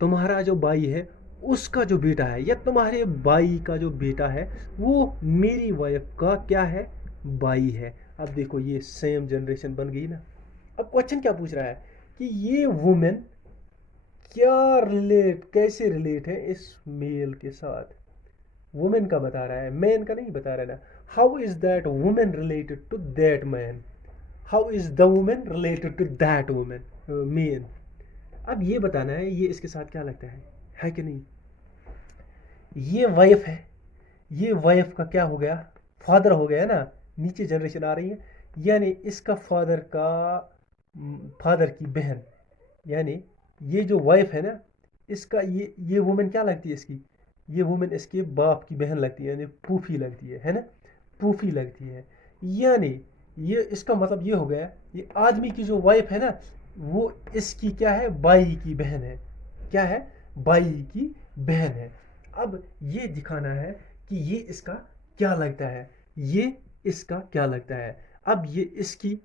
तुम्हारा जो भाई है उसका जो बेटा है, या तुम्हारे भाई का जो बेटा है वो मेरी वाइफ का क्या है? भाई है। अब देखो ये सेम जनरेशन बन गई ना। अब क्वेश्चन क्या पूछ रहा है कि ये वुमेन क्या रिलेट, कैसे रिलेट है इस मेल के साथ। वुमेन का बता रहा है, मैन का नहीं बता रहा है ना। How is that woman related to that man, how is the woman related to that woman man. अब ये बताना है ये इसके साथ क्या लगता है कि नहीं। ये वाइफ है, ये वाइफ का क्या हो गया? फादर हो गया ना। नीचे जनरेशन आ रही है, यानी इसका फादर का फादर की बहन, यानी ये जो वाइफ है ना इसका, ये वुमेन क्या लगती है इसकी? ये वुमेन इसके बाप की बहन लगती है, यानी फूफी लगती है ना। फूफी लगती है। यानी ये इसका मतलब ये हो गया, ये आदमी की जो वाइफ है ना वो इसकी क्या है? बाई की बहन है। क्या है? बाई की बहन है। अब ये दिखाना है कि ये इसका क्या लगता है, ये इसका क्या लगता है। अब ये इसकी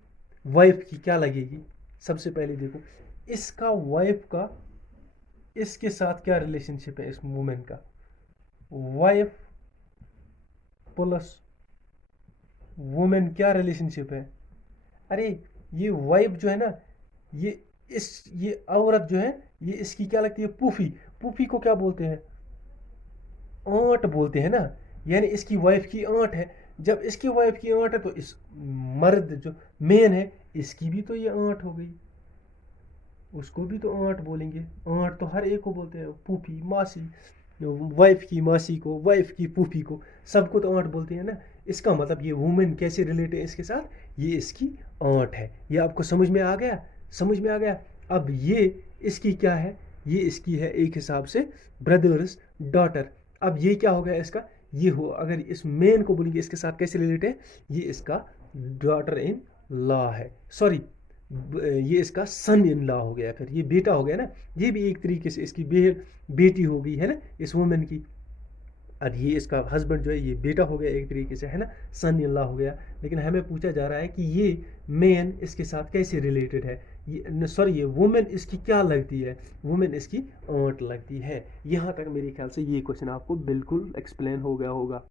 वाइफ की क्या लगेगी? सबसे पहले देखो इसका वाइफ का इसके साथ क्या रिलेशनशिप है इस वुमेन का। वाइफ प्लस वुमेन क्या रिलेशनशिप है? अरे ये वाइफ जो है ना, ये ये औरत जो है ये इसकी क्या लगती है? फूफी। फूफी को क्या बोलते हैं? आंट बोलते हैं ना। यानी इसकी वाइफ की आंट है। जब इसकी वाइफ की आंट है तो इस मर्द जो मेन है इसकी भी तो ये आंट हो गई, उसको भी तो आंट बोलेंगे। आंट तो हर एक को बोलते हैं, फूफी, मासी, वाइफ की मासी को, वाइफ की फूफी को, सबको तो आंट बोलते हैं ना। इसका मतलब ये वुमेन कैसे रिलेट है इसके साथ? ये इसकी आंट है। ये आपको समझ में आ गया? समझ में आ गया। अब ये इसकी क्या है? ये इसकी है एक हिसाब से ब्रदर्स डॉटर। अब ये क्या हो गया इसका? ये हो, अगर इस मेन को बोलेंगे इसके साथ कैसे रिलेट है, ये इसका डॉटर इन लॉ है। सॉरी, ये इसका सन इन लॉ हो गया, फिर ये बेटा हो गया ना। ये भी एक तरीके से इसकी बेटी हो गई है ना इस वुमेन की। और ये इसका हस्बैंड जो है ये बेटा हो गया एक तरीके से, है ना, सन इन लॉ हो गया। लेकिन हमें पूछा जा रहा है कि ये मैन इसके साथ कैसे रिलेटेड है। ये सॉरी, ये वुमेन इसकी क्या लगती है? वुमेन इसकी आंट लगती है। यहाँ तक मेरे ख्याल से ये क्वेश्चन आपको बिल्कुल एक्सप्लेन हो गया होगा।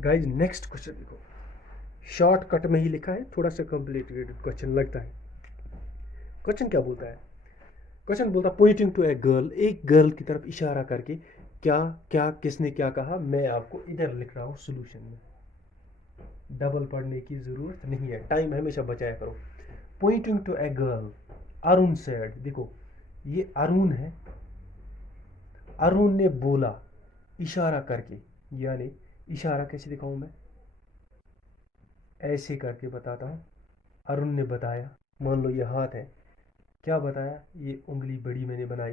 गाइज नेक्स्ट क्वेश्चन देखो, शॉर्टकट में ही लिखा है, थोड़ा सा कॉम्प्लिकेटेड क्वेश्चन लगता है। क्वेश्चन क्या बोलता है? क्वेश्चन बोलता है पॉइंटिंग टू ए गर्ल, एक गर्ल की तरफ इशारा करके। क्या क्या किसने क्या कहा, मैं आपको इधर लिख रहा हूँ सोल्यूशन में, डबल पढ़ने की जरूरत नहीं है, टाइम हमेशा बचाया करो। Pointing to a girl, Arun said. देखो ये अरुण है, अरुण ने बोला इशारा करके, यानी इशारा कैसे दिखाऊं मैं? ऐसे करके बताता हूँ। अरुण ने बताया, मान लो ये हाथ है, क्या बताया? ये उंगली बड़ी मैंने बनाई,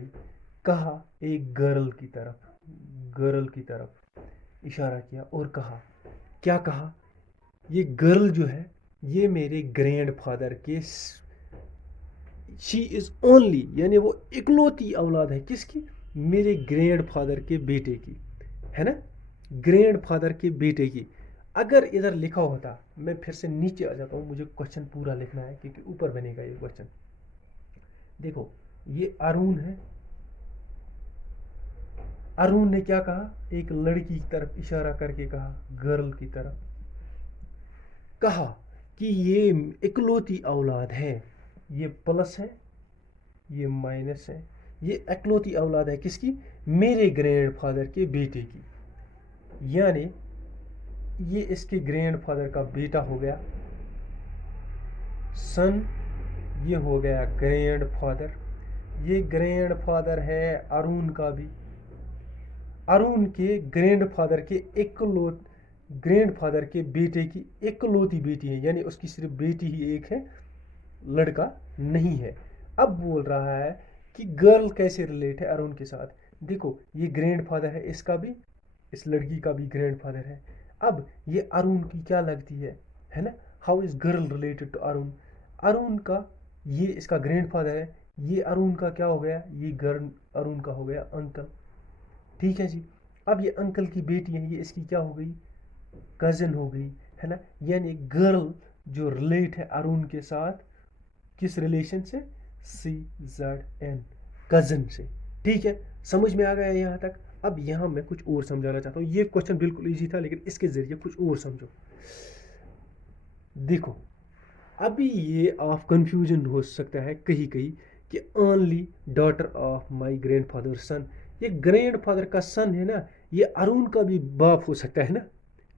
कहा एक गर्ल की तरफ, गर्ल की तरफ इशारा किया और कहा, क्या कहा? ये गर्ल जो है ये मेरे ग्रैंड फादर के, शी इज ओनली, यानी वो इकलौती औलाद है किसकी? मेरे ग्रैंड फादर के बेटे की, है ना, ग्रैंड फादर के बेटे की। अगर इधर लिखा होता, मैं फिर से नीचे आ जाता हूँ, मुझे क्वेश्चन पूरा लिखना है क्योंकि ऊपर बनेगा ये क्वेश्चन। देखो ये अरुण है, अरुण ने क्या कहा? एक लड़की की तरफ इशारा करके कहा, गर्ल की तरफ कहा कि ये इकलौती औलाद है। ये प्लस है, ये माइनस है। ये इकलौती औलाद है किसकी? मेरे ग्रैंड फादर के बेटे की। यानी ये इसके ग्रैंड फादर का बेटा हो गया, सन। ये हो गया ग्रैंड फादर। ये ग्रैंड फादर है अरुण का भी, अरुण के ग्रैंड फादर के इकलौत ग्रैंड फादर के बेटे की इकलौती बेटी है, यानी उसकी सिर्फ बेटी ही एक है, लड़का नहीं है। अब बोल रहा है कि गर्ल कैसे रिलेट है अरुण के साथ। देखो ये ग्रैंड फादर है इसका भी, इस लड़की का भी ग्रैंडफादर है। अब ये अरुण की क्या लगती है ना। How is girl related to Arun. Arun का ये इसका ग्रैंडफादर है, ये अरुण का क्या हो गया, ये गर्ल अरुण का हो गया अंकल। ठीक है जी। अब ये अंकल की बेटी है, ये इसकी क्या हो गई, कजिन हो गई, है ना। यानी गर्ल जो रिलेट है अरुण के साथ, किस रिलेशन से, CZN, कजिन से। ठीक है, समझ में आ गया यहाँ तक। अब यहाँ मैं कुछ और समझाना चाहता हूँ, ये क्वेश्चन बिल्कुल इजी था लेकिन इसके जरिए कुछ और समझो। देखो अभी ये ऑफ कंफ्यूजन हो सकता है कहीं कहीं कि only daughter of my grandfather son, ये ग्रैंडफादर का सन है ना, ये अरुण का भी बाप हो सकता है ना,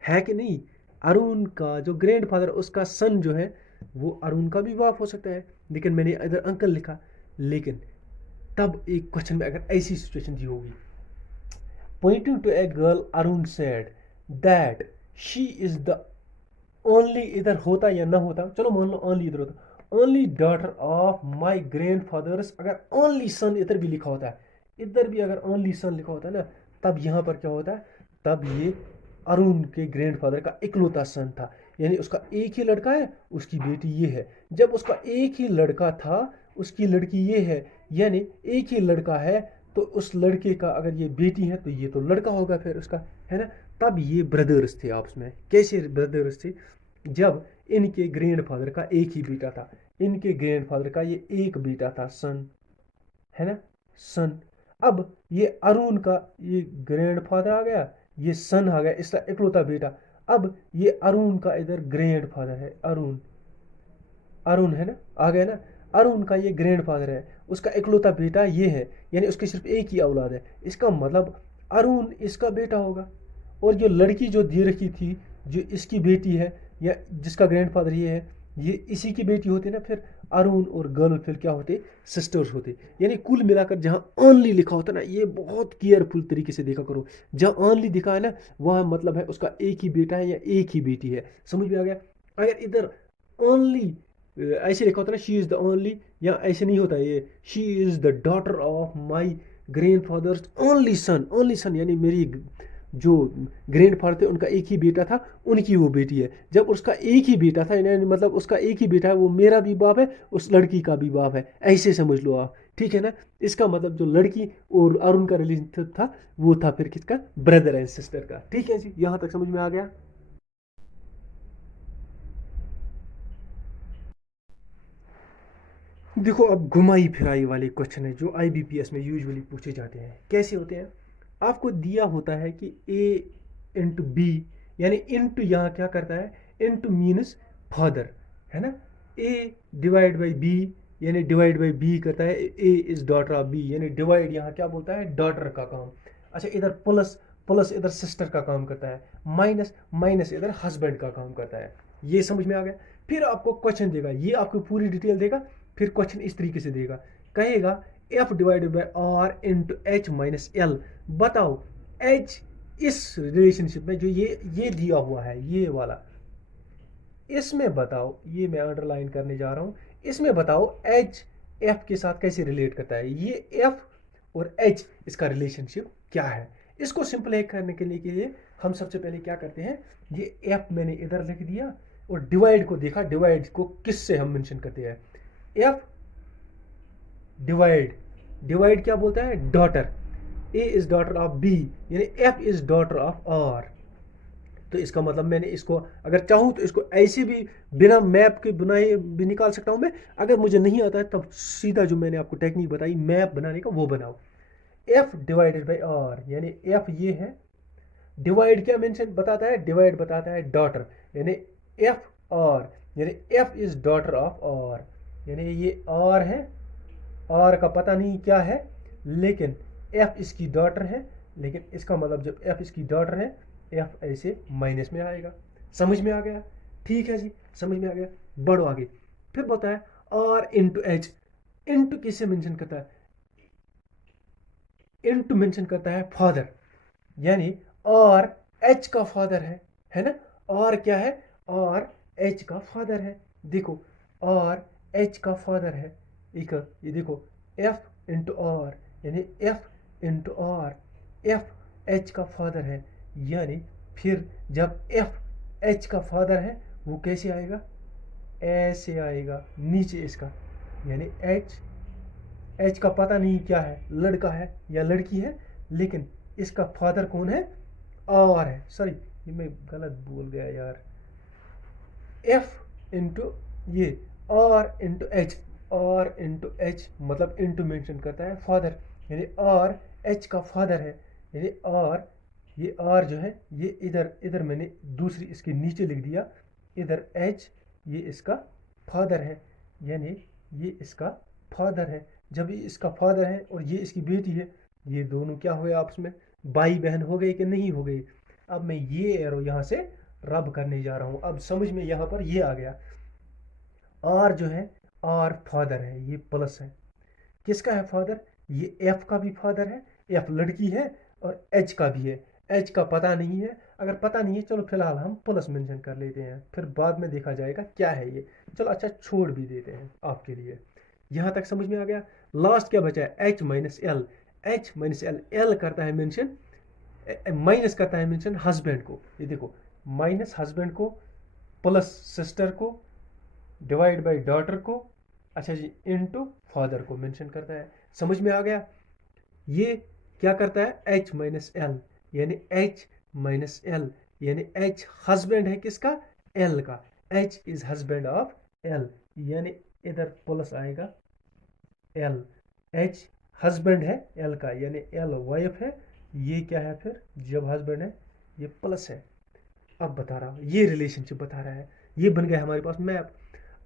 है कि नहीं। अरुण का जो ग्रैंडफादर उसका सन जो है वो अरुण का भी बाप हो सकता है, लेकिन मैंने इधर अंकल लिखा। लेकिन तब एक क्वेश्चन में अगर ऐसी सिचुएशन दी होगी, pointing to a girl Arun said that she is the only, इधर होता या ना होता, चलो मान लो ओनली इधर होता, only daughter of my grandfathers, अगर ओनली सन इधर भी लिखा होता है, इधर भी अगर ओनली सन लिखा होता है ना, तब यहाँ पर क्या होता है, तब ये अरुण के ग्रैंडफादर का इकलौता सन था। यानी उसका एक ही लड़का है, उसकी बेटी ये है। जब उसका एक ही लड़का था, उसकी लड़की ये है, यानी एक ही लड़का है, तो उस लड़के का अगर ये बेटी है तो ये तो लड़का होगा फिर उसका, है ना। तब ये ब्रदर्स थे आपस में। कैसे ब्रदर्स थे, जब इनके ग्रैंडफादर का एक ही बेटा था, इनके ग्रैंडफादर का ये एक बेटा था सन, है ना, सन। अब ये अरुण का ये ग्रैंडफादर आ गया, ये सन आ गया, इसका इकलौता बेटा। अब ये अरुण का इधर ग्रैंडफादर है, अरुण, अरुण है ना, आ गया ना। अरुण का ये ग्रैंडफादर है, उसका इकलौता बेटा ये है, यानी उसकी सिर्फ एक ही औलाद है। इसका मतलब अरुण इसका बेटा होगा। और जो लड़की जो दे रखी थी, जो इसकी बेटी है या जिसका ग्रैंडफादर ये है, ये इसी की बेटी होती ना, फिर अरुण और गर्ल फिर क्या होते, सिस्टर्स होते। यानी कुल मिलाकर जहाँ ओनली लिखा होता है ना, ये बहुत केयरफुल तरीके से देखा करो। जहाँ ओनली दिखा है ना, वहाँ मतलब है उसका एक ही बेटा है या एक ही बेटी है। समझ में आ गया। अगर इधर ओनली ऐसे लिखा होता है ना, शी इज़ द ओनली, या ऐसे नहीं होता ये, she is the daughter of my grand fathers only son, only son, यानी मेरी जो ग्रैंड फादर थे उनका एक ही बेटा था, उनकी वो बेटी है। जब उसका एक ही बेटा था, यानी मतलब उसका एक ही बेटा है, वो मेरा भी बाप है, उस लड़की का भी बाप है, ऐसे समझ लो आप। ठीक है ना। इसका मतलब जो लड़की और अरुण का रिलेशन था, वो था फिर किसका, ब्रदर एंड सिस्टर का। ठीक है जी, यहाँ तक समझ में आ गया। देखो अब घुमाई फिराई वाले क्वेश्चन है जो IBPS में यूजुअली पूछे जाते हैं। कैसे होते हैं, आपको दिया होता है कि A × B, यानी इंटू यहाँ क्या करता है, इंटू मीन्स फादर, है ना। A/B, यानी डिवाइड बाई बी करता है। A is daughter of B, यानी डिवाइड यहाँ क्या बोलता है, डॉटर का काम। अच्छा इधर प्लस, प्लस इधर सिस्टर का काम करता है, माइनस, माइनस इधर हस्बैंड का काम करता है। ये समझ में आ गया। फिर आपको क्वेश्चन देगा, ये आपको पूरी डिटेल देगा। फिर क्वेश्चन इस तरीके से देगा, कहेगा F/R/H - L, बताओ H इस रिलेशनशिप में जो ये दिया हुआ है, ये वाला, इसमें बताओ, ये मैं अंडरलाइन करने जा रहा हूं, इसमें बताओ H F के साथ कैसे रिलेट करता है। ये F और H इसका रिलेशनशिप क्या है। इसको सिंप्लाई करने के लिए हम सबसे पहले क्या करते हैं, ये F मैंने इधर लिख दिया और डिवाइड को देखा, डिवाइड को किस से हम मेंशन करते हैं, F डिवाइड, डिवाइड क्या बोलता है, daughter. A is daughter of B, यानी F is daughter of R। तो इसका मतलब मैंने इसको अगर चाहूं तो इसको ऐसे भी बिना मैप के बनाए भी निकाल सकता हूं मैं। अगर मुझे नहीं आता है तब सीधा जो मैंने आपको टेक्निक बताई मैप बनाने का वो बनाओ। F/R, यानी F ये है, डिवाइड क्या मेंशन बताता है, डिवाइड बताता है डॉटर, यानी F/R, यानी F is daughter of R, यानी ये R है, R का पता नहीं क्या है, लेकिन F इसकी डॉटर है। लेकिन इसका मतलब जब F इसकी डॉटर है, F ऐसे माइनस में आएगा। समझ में आ गया। ठीक है जी, समझ में आ गया। बढ़ो आगे। फिर बोलता है R/H, इंटू किससे मेंशन करता है, इंटू मेंशन करता है फादर, यानी R H का फादर है ना। R क्या है, R H का फादर है। देखो R H का फादर है, एक ये देखो F × R, यानी F × R, F H का फादर है, यानी फिर जब एफ एच का फादर है वो कैसे आएगा, ऐसे आएगा नीचे इसका, यानी एच एच का पता नहीं क्या है, लड़का है या लड़की है, लेकिन इसका फादर कौन है, आर है। सॉरी ये मैं गलत बोल गया यार, एफ इंटू ये R into H, R into H मतलब इंटू मेंशन करता है फादर, यानी आर एच का फादर है, यानी आर, ये आर जो है ये इधर इधर मैंने दूसरी इसके नीचे लिख दिया, इधर एच ये इसका फादर है, यानी ये इसका फादर है। जब ये इसका फादर है और ये इसकी बेटी है, ये दोनों क्या हुए आपस में, भाई बहन हो गए कि नहीं हो गए। अब मैं ये एरो यहाँ से रब करने जा रहा हूँ, अब समझ में यहाँ पर ये आ गया, आर जो है आर फादर है, ये प्लस है, किसका है फादर, ये एफ का भी फादर है, एफ लड़की है, और एच का भी है, एच का पता नहीं है, अगर पता नहीं है चलो फिलहाल हम प्लस मेंशन कर लेते हैं, फिर बाद में देखा जाएगा क्या है ये, चलो अच्छा छोड़ भी देते हैं आपके लिए। यहाँ तक समझ में आ गया। लास्ट क्या बचा है, H minus L, H minus L, L करता है मेंशन, माइनस करता है मेंशन हस्बैंड को, ये देखो माइनस हस्बैंड को प्लस सिस्टर को डिवाइड बाय डॉटर को, अच्छा जी इनटू फादर को मेंशन करता है। समझ में आ गया। ये क्या करता है, एच माइनस एल, यानी एच माइनस एल, यानी एच हस्बैंड है किसका, एल का, H is husband of L, यानी इधर प्लस आएगा एल, एच हस्बैंड है एल का, यानी एल वाइफ है, ये क्या है फिर जब हस्बैंड है ये प्लस है। अब बता रहा हूँ ये रिलेशनशिप बता रहा है, ये बन गया हमारे पास मैप।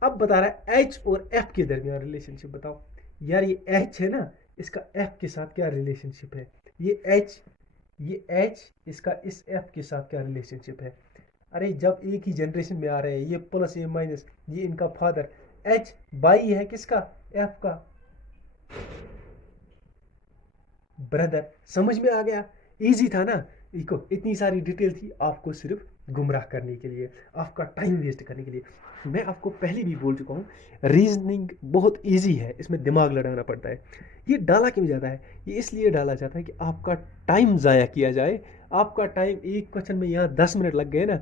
अब बता रहा है एच और एफ के दरमियान रिलेशनशिप बताओ। यार ये एच है ना, इसका एफ के साथ क्या रिलेशनशिप है, ये एच इसका इस एफ के साथ क्या रिलेशनशिप है। अरे जब एक ही जनरेशन में आ रहे हैं, ये प्लस ये माइनस, ये इनका फादर, एच भाई है किसका, एफ का ब्रदर। समझ में आ गया, इजी था ना। देखो इतनी सारी डिटेल थी आपको सिर्फ गुमराह करने के लिए, आपका टाइम वेस्ट करने के लिए। मैं आपको पहले भी बोल चुका हूँ, रीजनिंग बहुत इजी है, इसमें दिमाग लड़ाना पड़ता है। ये डाला क्यों जाता है, ये इसलिए डाला जाता है कि आपका टाइम ज़ाया किया जाए। आपका टाइम एक क्वेश्चन में यहाँ 10 मिनट लग गए ना,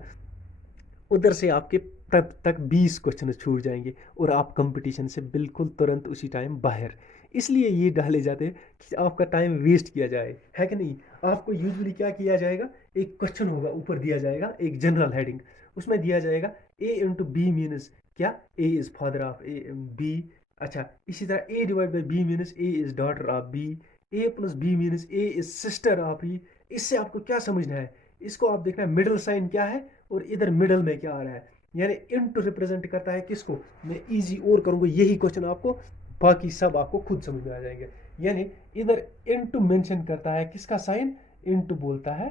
उधर से आपके तब तक 20 क्वेश्चन छूट जाएंगे और आप कंपटीशन से बिल्कुल तुरंत उसी टाइम बाहर। इसलिए ये डाले जाते हैं कि आपका टाइम वेस्ट किया जाए, है कि नहीं। आपको यूजुअली क्या किया जाएगा, एक क्वेश्चन होगा ऊपर दिया जाएगा एक जनरल हेडिंग, उसमें दिया जाएगा ए इंटू बी मीनस क्या, A is father of A B, अच्छा इसी तरह A divide by B minus A is daughter of B, A plus B minus A is sister of E. इससे आपको क्या समझना है, इसको आप देखना मिडिल साइन क्या है और इधर मिडल में क्या आ रहा है, यानी इनटू रिप्रेजेंट करता है किसको। मैं इजी और करूंगा यही क्वेश्चन आपको, बाकी सब आपको खुद समझ में आ जाएंगे। यानी इधर इनटू मेंशन करता है किसका साइन, इनटू बोलता है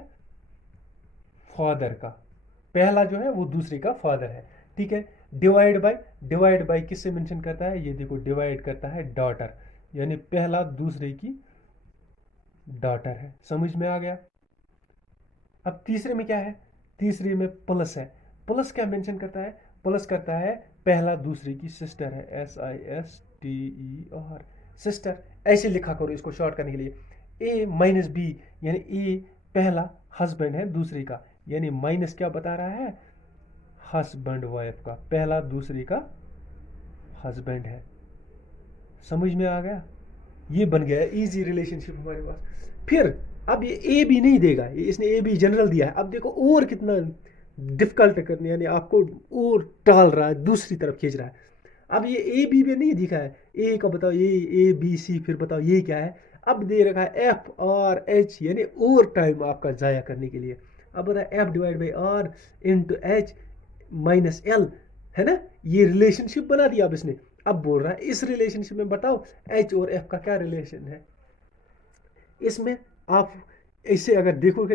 फादर का, पहला जो है वो दूसरे का फादर है, ठीक है। डिवाइड बाय किससे मेंशन करता है, ये देखो डिवाइड करता है डॉटर, यानी पहला दूसरे की डॉटर है। समझ में आ गया। अब तीसरे में क्या है, तीसरे में प्लस है, प्लस क्या मेंशन करता है, प्लस करता है पहला दूसरे की सिस्टर है, SISTER सिस्टर। ऐसे लिखा करो इसको शॉर्ट करने के लिए, ए माइनस बी, यानी ए पहला हस्बैंड है दूसरे का, यानी माइनस क्या बता रहा है, हस्बैंड वाइफ का, पहला दूसरे का हस्बैंड है। समझ में आ गया, ये बन गया इजी रिलेशनशिप हमारे पास। फिर अब ये ए बी नहीं देगा, ये इसने ए बी जनरल दिया है, अब देखो और कितना डिफिकल्ट करने, यानी आपको और टाल रहा है, दूसरी तरफ खींच रहा है। अब ये ए बी में नहीं दिखा है, ए का बताओ, ये ए बी सी, फिर बताओ ये क्या है। अब दे रखा है एफ आर एच, यानी और टाइम आपका ज़ाया करने के लिए। अब बता F divide by R into H minus L, है ना, ये रिलेशनशिप बना दिया अब इसने। अब बोल रहा है इस रिलेशनशिप में बताओ एच और एफ का क्या रिलेशन है। इसमें आप ऐसे अगर देखोगे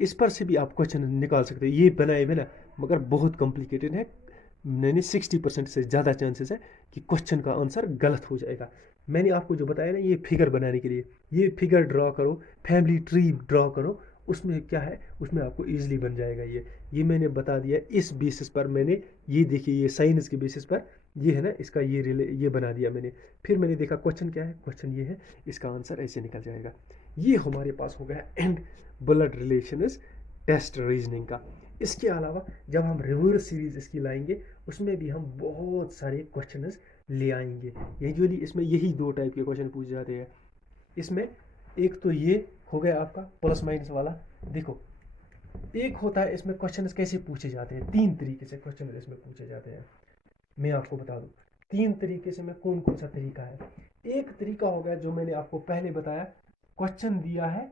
इस पर से भी आप क्वेश्चन निकाल सकते हो, ये बनाए बिना, मगर बहुत कॉम्प्लिकेटेड है। मैंने 60% से ज़्यादा चांसेस है कि क्वेश्चन का आंसर गलत हो जाएगा। मैंने आपको जो बताया ना, ये फिगर बनाने के लिए, ये फिगर ड्रॉ करो, फैमिली ट्री ड्रॉ करो, उसमें क्या है, उसमें आपको इजीली बन जाएगा। ये मैंने बता दिया इस बेसिस पर, मैंने ये देखिए ये साइंस के बेसिस पर ये है ना, इसका ये बना दिया मैंने। फिर मैंने देखा क्वेश्चन क्या है, क्वेश्चन ये है, इसका आंसर ऐसे निकल जाएगा। ये हमारे पास हो गया and blood relations test reasoning का। इसके अलावा जब हम रिवर्स सीरीज इसकी लाएंगे उसमें भी हम बहुत सारे क्वेश्चंस ले आएंगे। यूजुअली इसमें यही दो टाइप के क्वेश्चन पूछे जाते हैं। इसमें एक तो ये हो गया आपका प्लस माइनस वाला। देखो एक होता है इसमें क्वेश्चन कैसे पूछे जाते हैं, 3 तरीके से क्वेश्चन इसमें पूछे जाते हैं। मैं आपको बता दूं 3 तरीके से में कौन कौन सा तरीका है। एक तरीका हो गया जो मैंने आपको पहले बताया, क्वेश्चन दिया है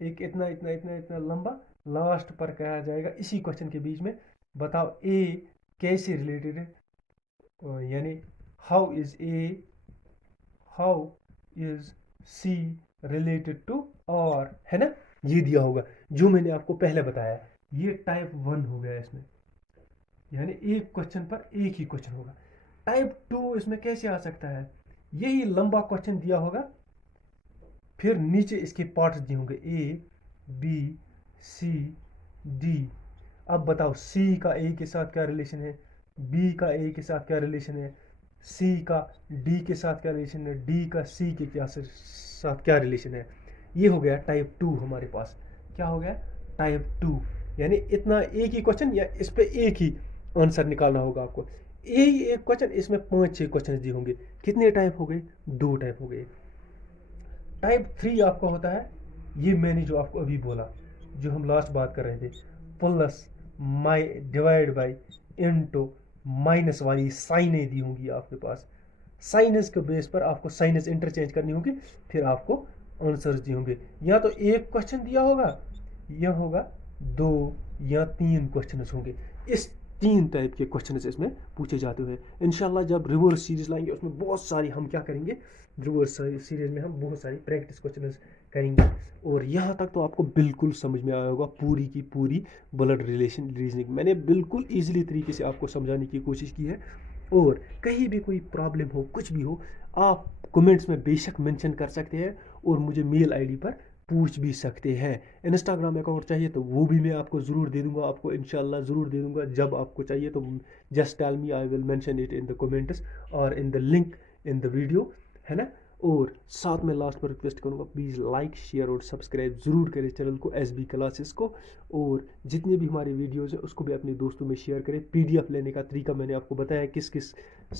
एक इतना इतना इतना इतना लंबा, लास्ट पर कहा जाएगा इसी क्वेश्चन के बीच में बताओ ए कैसे रिलेटेड है, यानी how is C related to और, है ना, ये दिया होगा जो मैंने आपको पहले बताया। ये टाइप 1 हो गया इसमें, यानी एक क्वेश्चन पर एक ही क्वेश्चन होगा। टाइप 2 इसमें कैसे आ सकता है, यही लंबा क्वेश्चन दिया होगा, फिर नीचे इसके पार्ट्स दिए होंगे ए बी सी डी। अब बताओ सी का ए के साथ क्या रिलेशन है, बी का ए के साथ क्या रिलेशन है, सी का डी के साथ क्या रिलेशन है, डी का सी के साथ क्या रिलेशन है। ये हो गया टाइप 2 हमारे पास। क्या हो गया टाइप 2, यानी इतना एक ही क्वेश्चन या इस पे एक ही आंसर निकालना होगा आपको। यही एक क्वेश्चन, इसमें 5-6 क्वेश्चन दिए होंगे। कितने टाइप हो गए, 2 टाइप हो गए। टाइप 3 आपका होता है, ये मैंने जो आपको अभी बोला, जो हम लास्ट बात कर रहे थे, plus my divide by into minus वाली साइनें दी होंगी आपके पास। साइनस के बेस पर आपको साइनस इंटरचेंज करनी होगी, फिर आपको आंसर्स दिए होंगे। या तो एक क्वेश्चन दिया होगा या होगा 2 या 3 क्वेश्चन होंगे। इस 3 टाइप के क्वेश्चन इसमें पूछे जाते हुए इंशाल्लाह जब रिवर्स सीरीज लाएंगे उसमें बहुत सारी हम क्या करेंगे, रिवर्स सीरीज में हम बहुत सारी प्रैक्टिस क्वेश्चन करेंगे। और यहाँ तक तो आपको बिल्कुल समझ में आया होगा पूरी की पूरी ब्लड रिलेशन रीजनिंग मैंने बिल्कुल ईजिली तरीके से आपको समझाने की कोशिश की है। और कहीं भी कोई प्रॉब्लम हो, कुछ भी हो, आप कमेंट्स में बेशक मेंशन कर सकते हैं और मुझे मेल आईडी पर पूछ भी सकते हैं। इंस्टाग्राम अकाउंट चाहिए तो वो भी मैं आपको ज़रूर दे दूंगा, आपको इंशाल्लाह ज़रूर दे दूंगा। जब आपको चाहिए तो just tell me, I will mention it in the comments और in the link in the video, है ना। और साथ में लास्ट में रिक्वेस्ट करूंगा, प्लीज़ लाइक शेयर और सब्सक्राइब ज़रूर करें चैनल को, एसबी क्लासेस को। और जितने भी हमारे वीडियोज़ हैं उसको भी अपने दोस्तों में शेयर करें। पीडीएफ लेने का तरीका मैंने आपको बताया, किस किस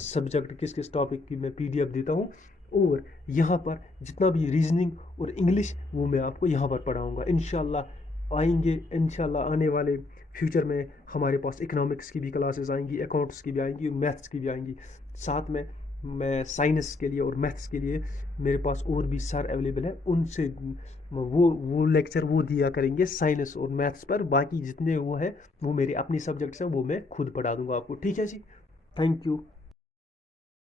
सब्जेक्ट किस किस टॉपिक की मैं पीडीएफ देता हूँ। और यहाँ पर जितना भी रीजनिंग और इंग्लिश वो मैं आपको यहाँ पर पढ़ाऊँगा इंशाल्लाह। आएंगे इंशाल्लाह आने वाले फ्यूचर में हमारे पास इकोनॉमिक्स की भी क्लासेस आएंगी, अकाउंट्स की भी आएंगी, मैथ्स की भी आएंगी। साथ में मैं साइंस के लिए और मैथ्स के लिए मेरे पास और भी सर अवेलेबल है, उनसे वो लेक्चर वो दिया करेंगे साइंस और मैथ्स पर। बाकी जितने वो है वो मेरे अपने सब्जेक्ट्स हैं, वो मैं खुद पढ़ा दूंगा आपको। ठीक है जी, थैंक यू।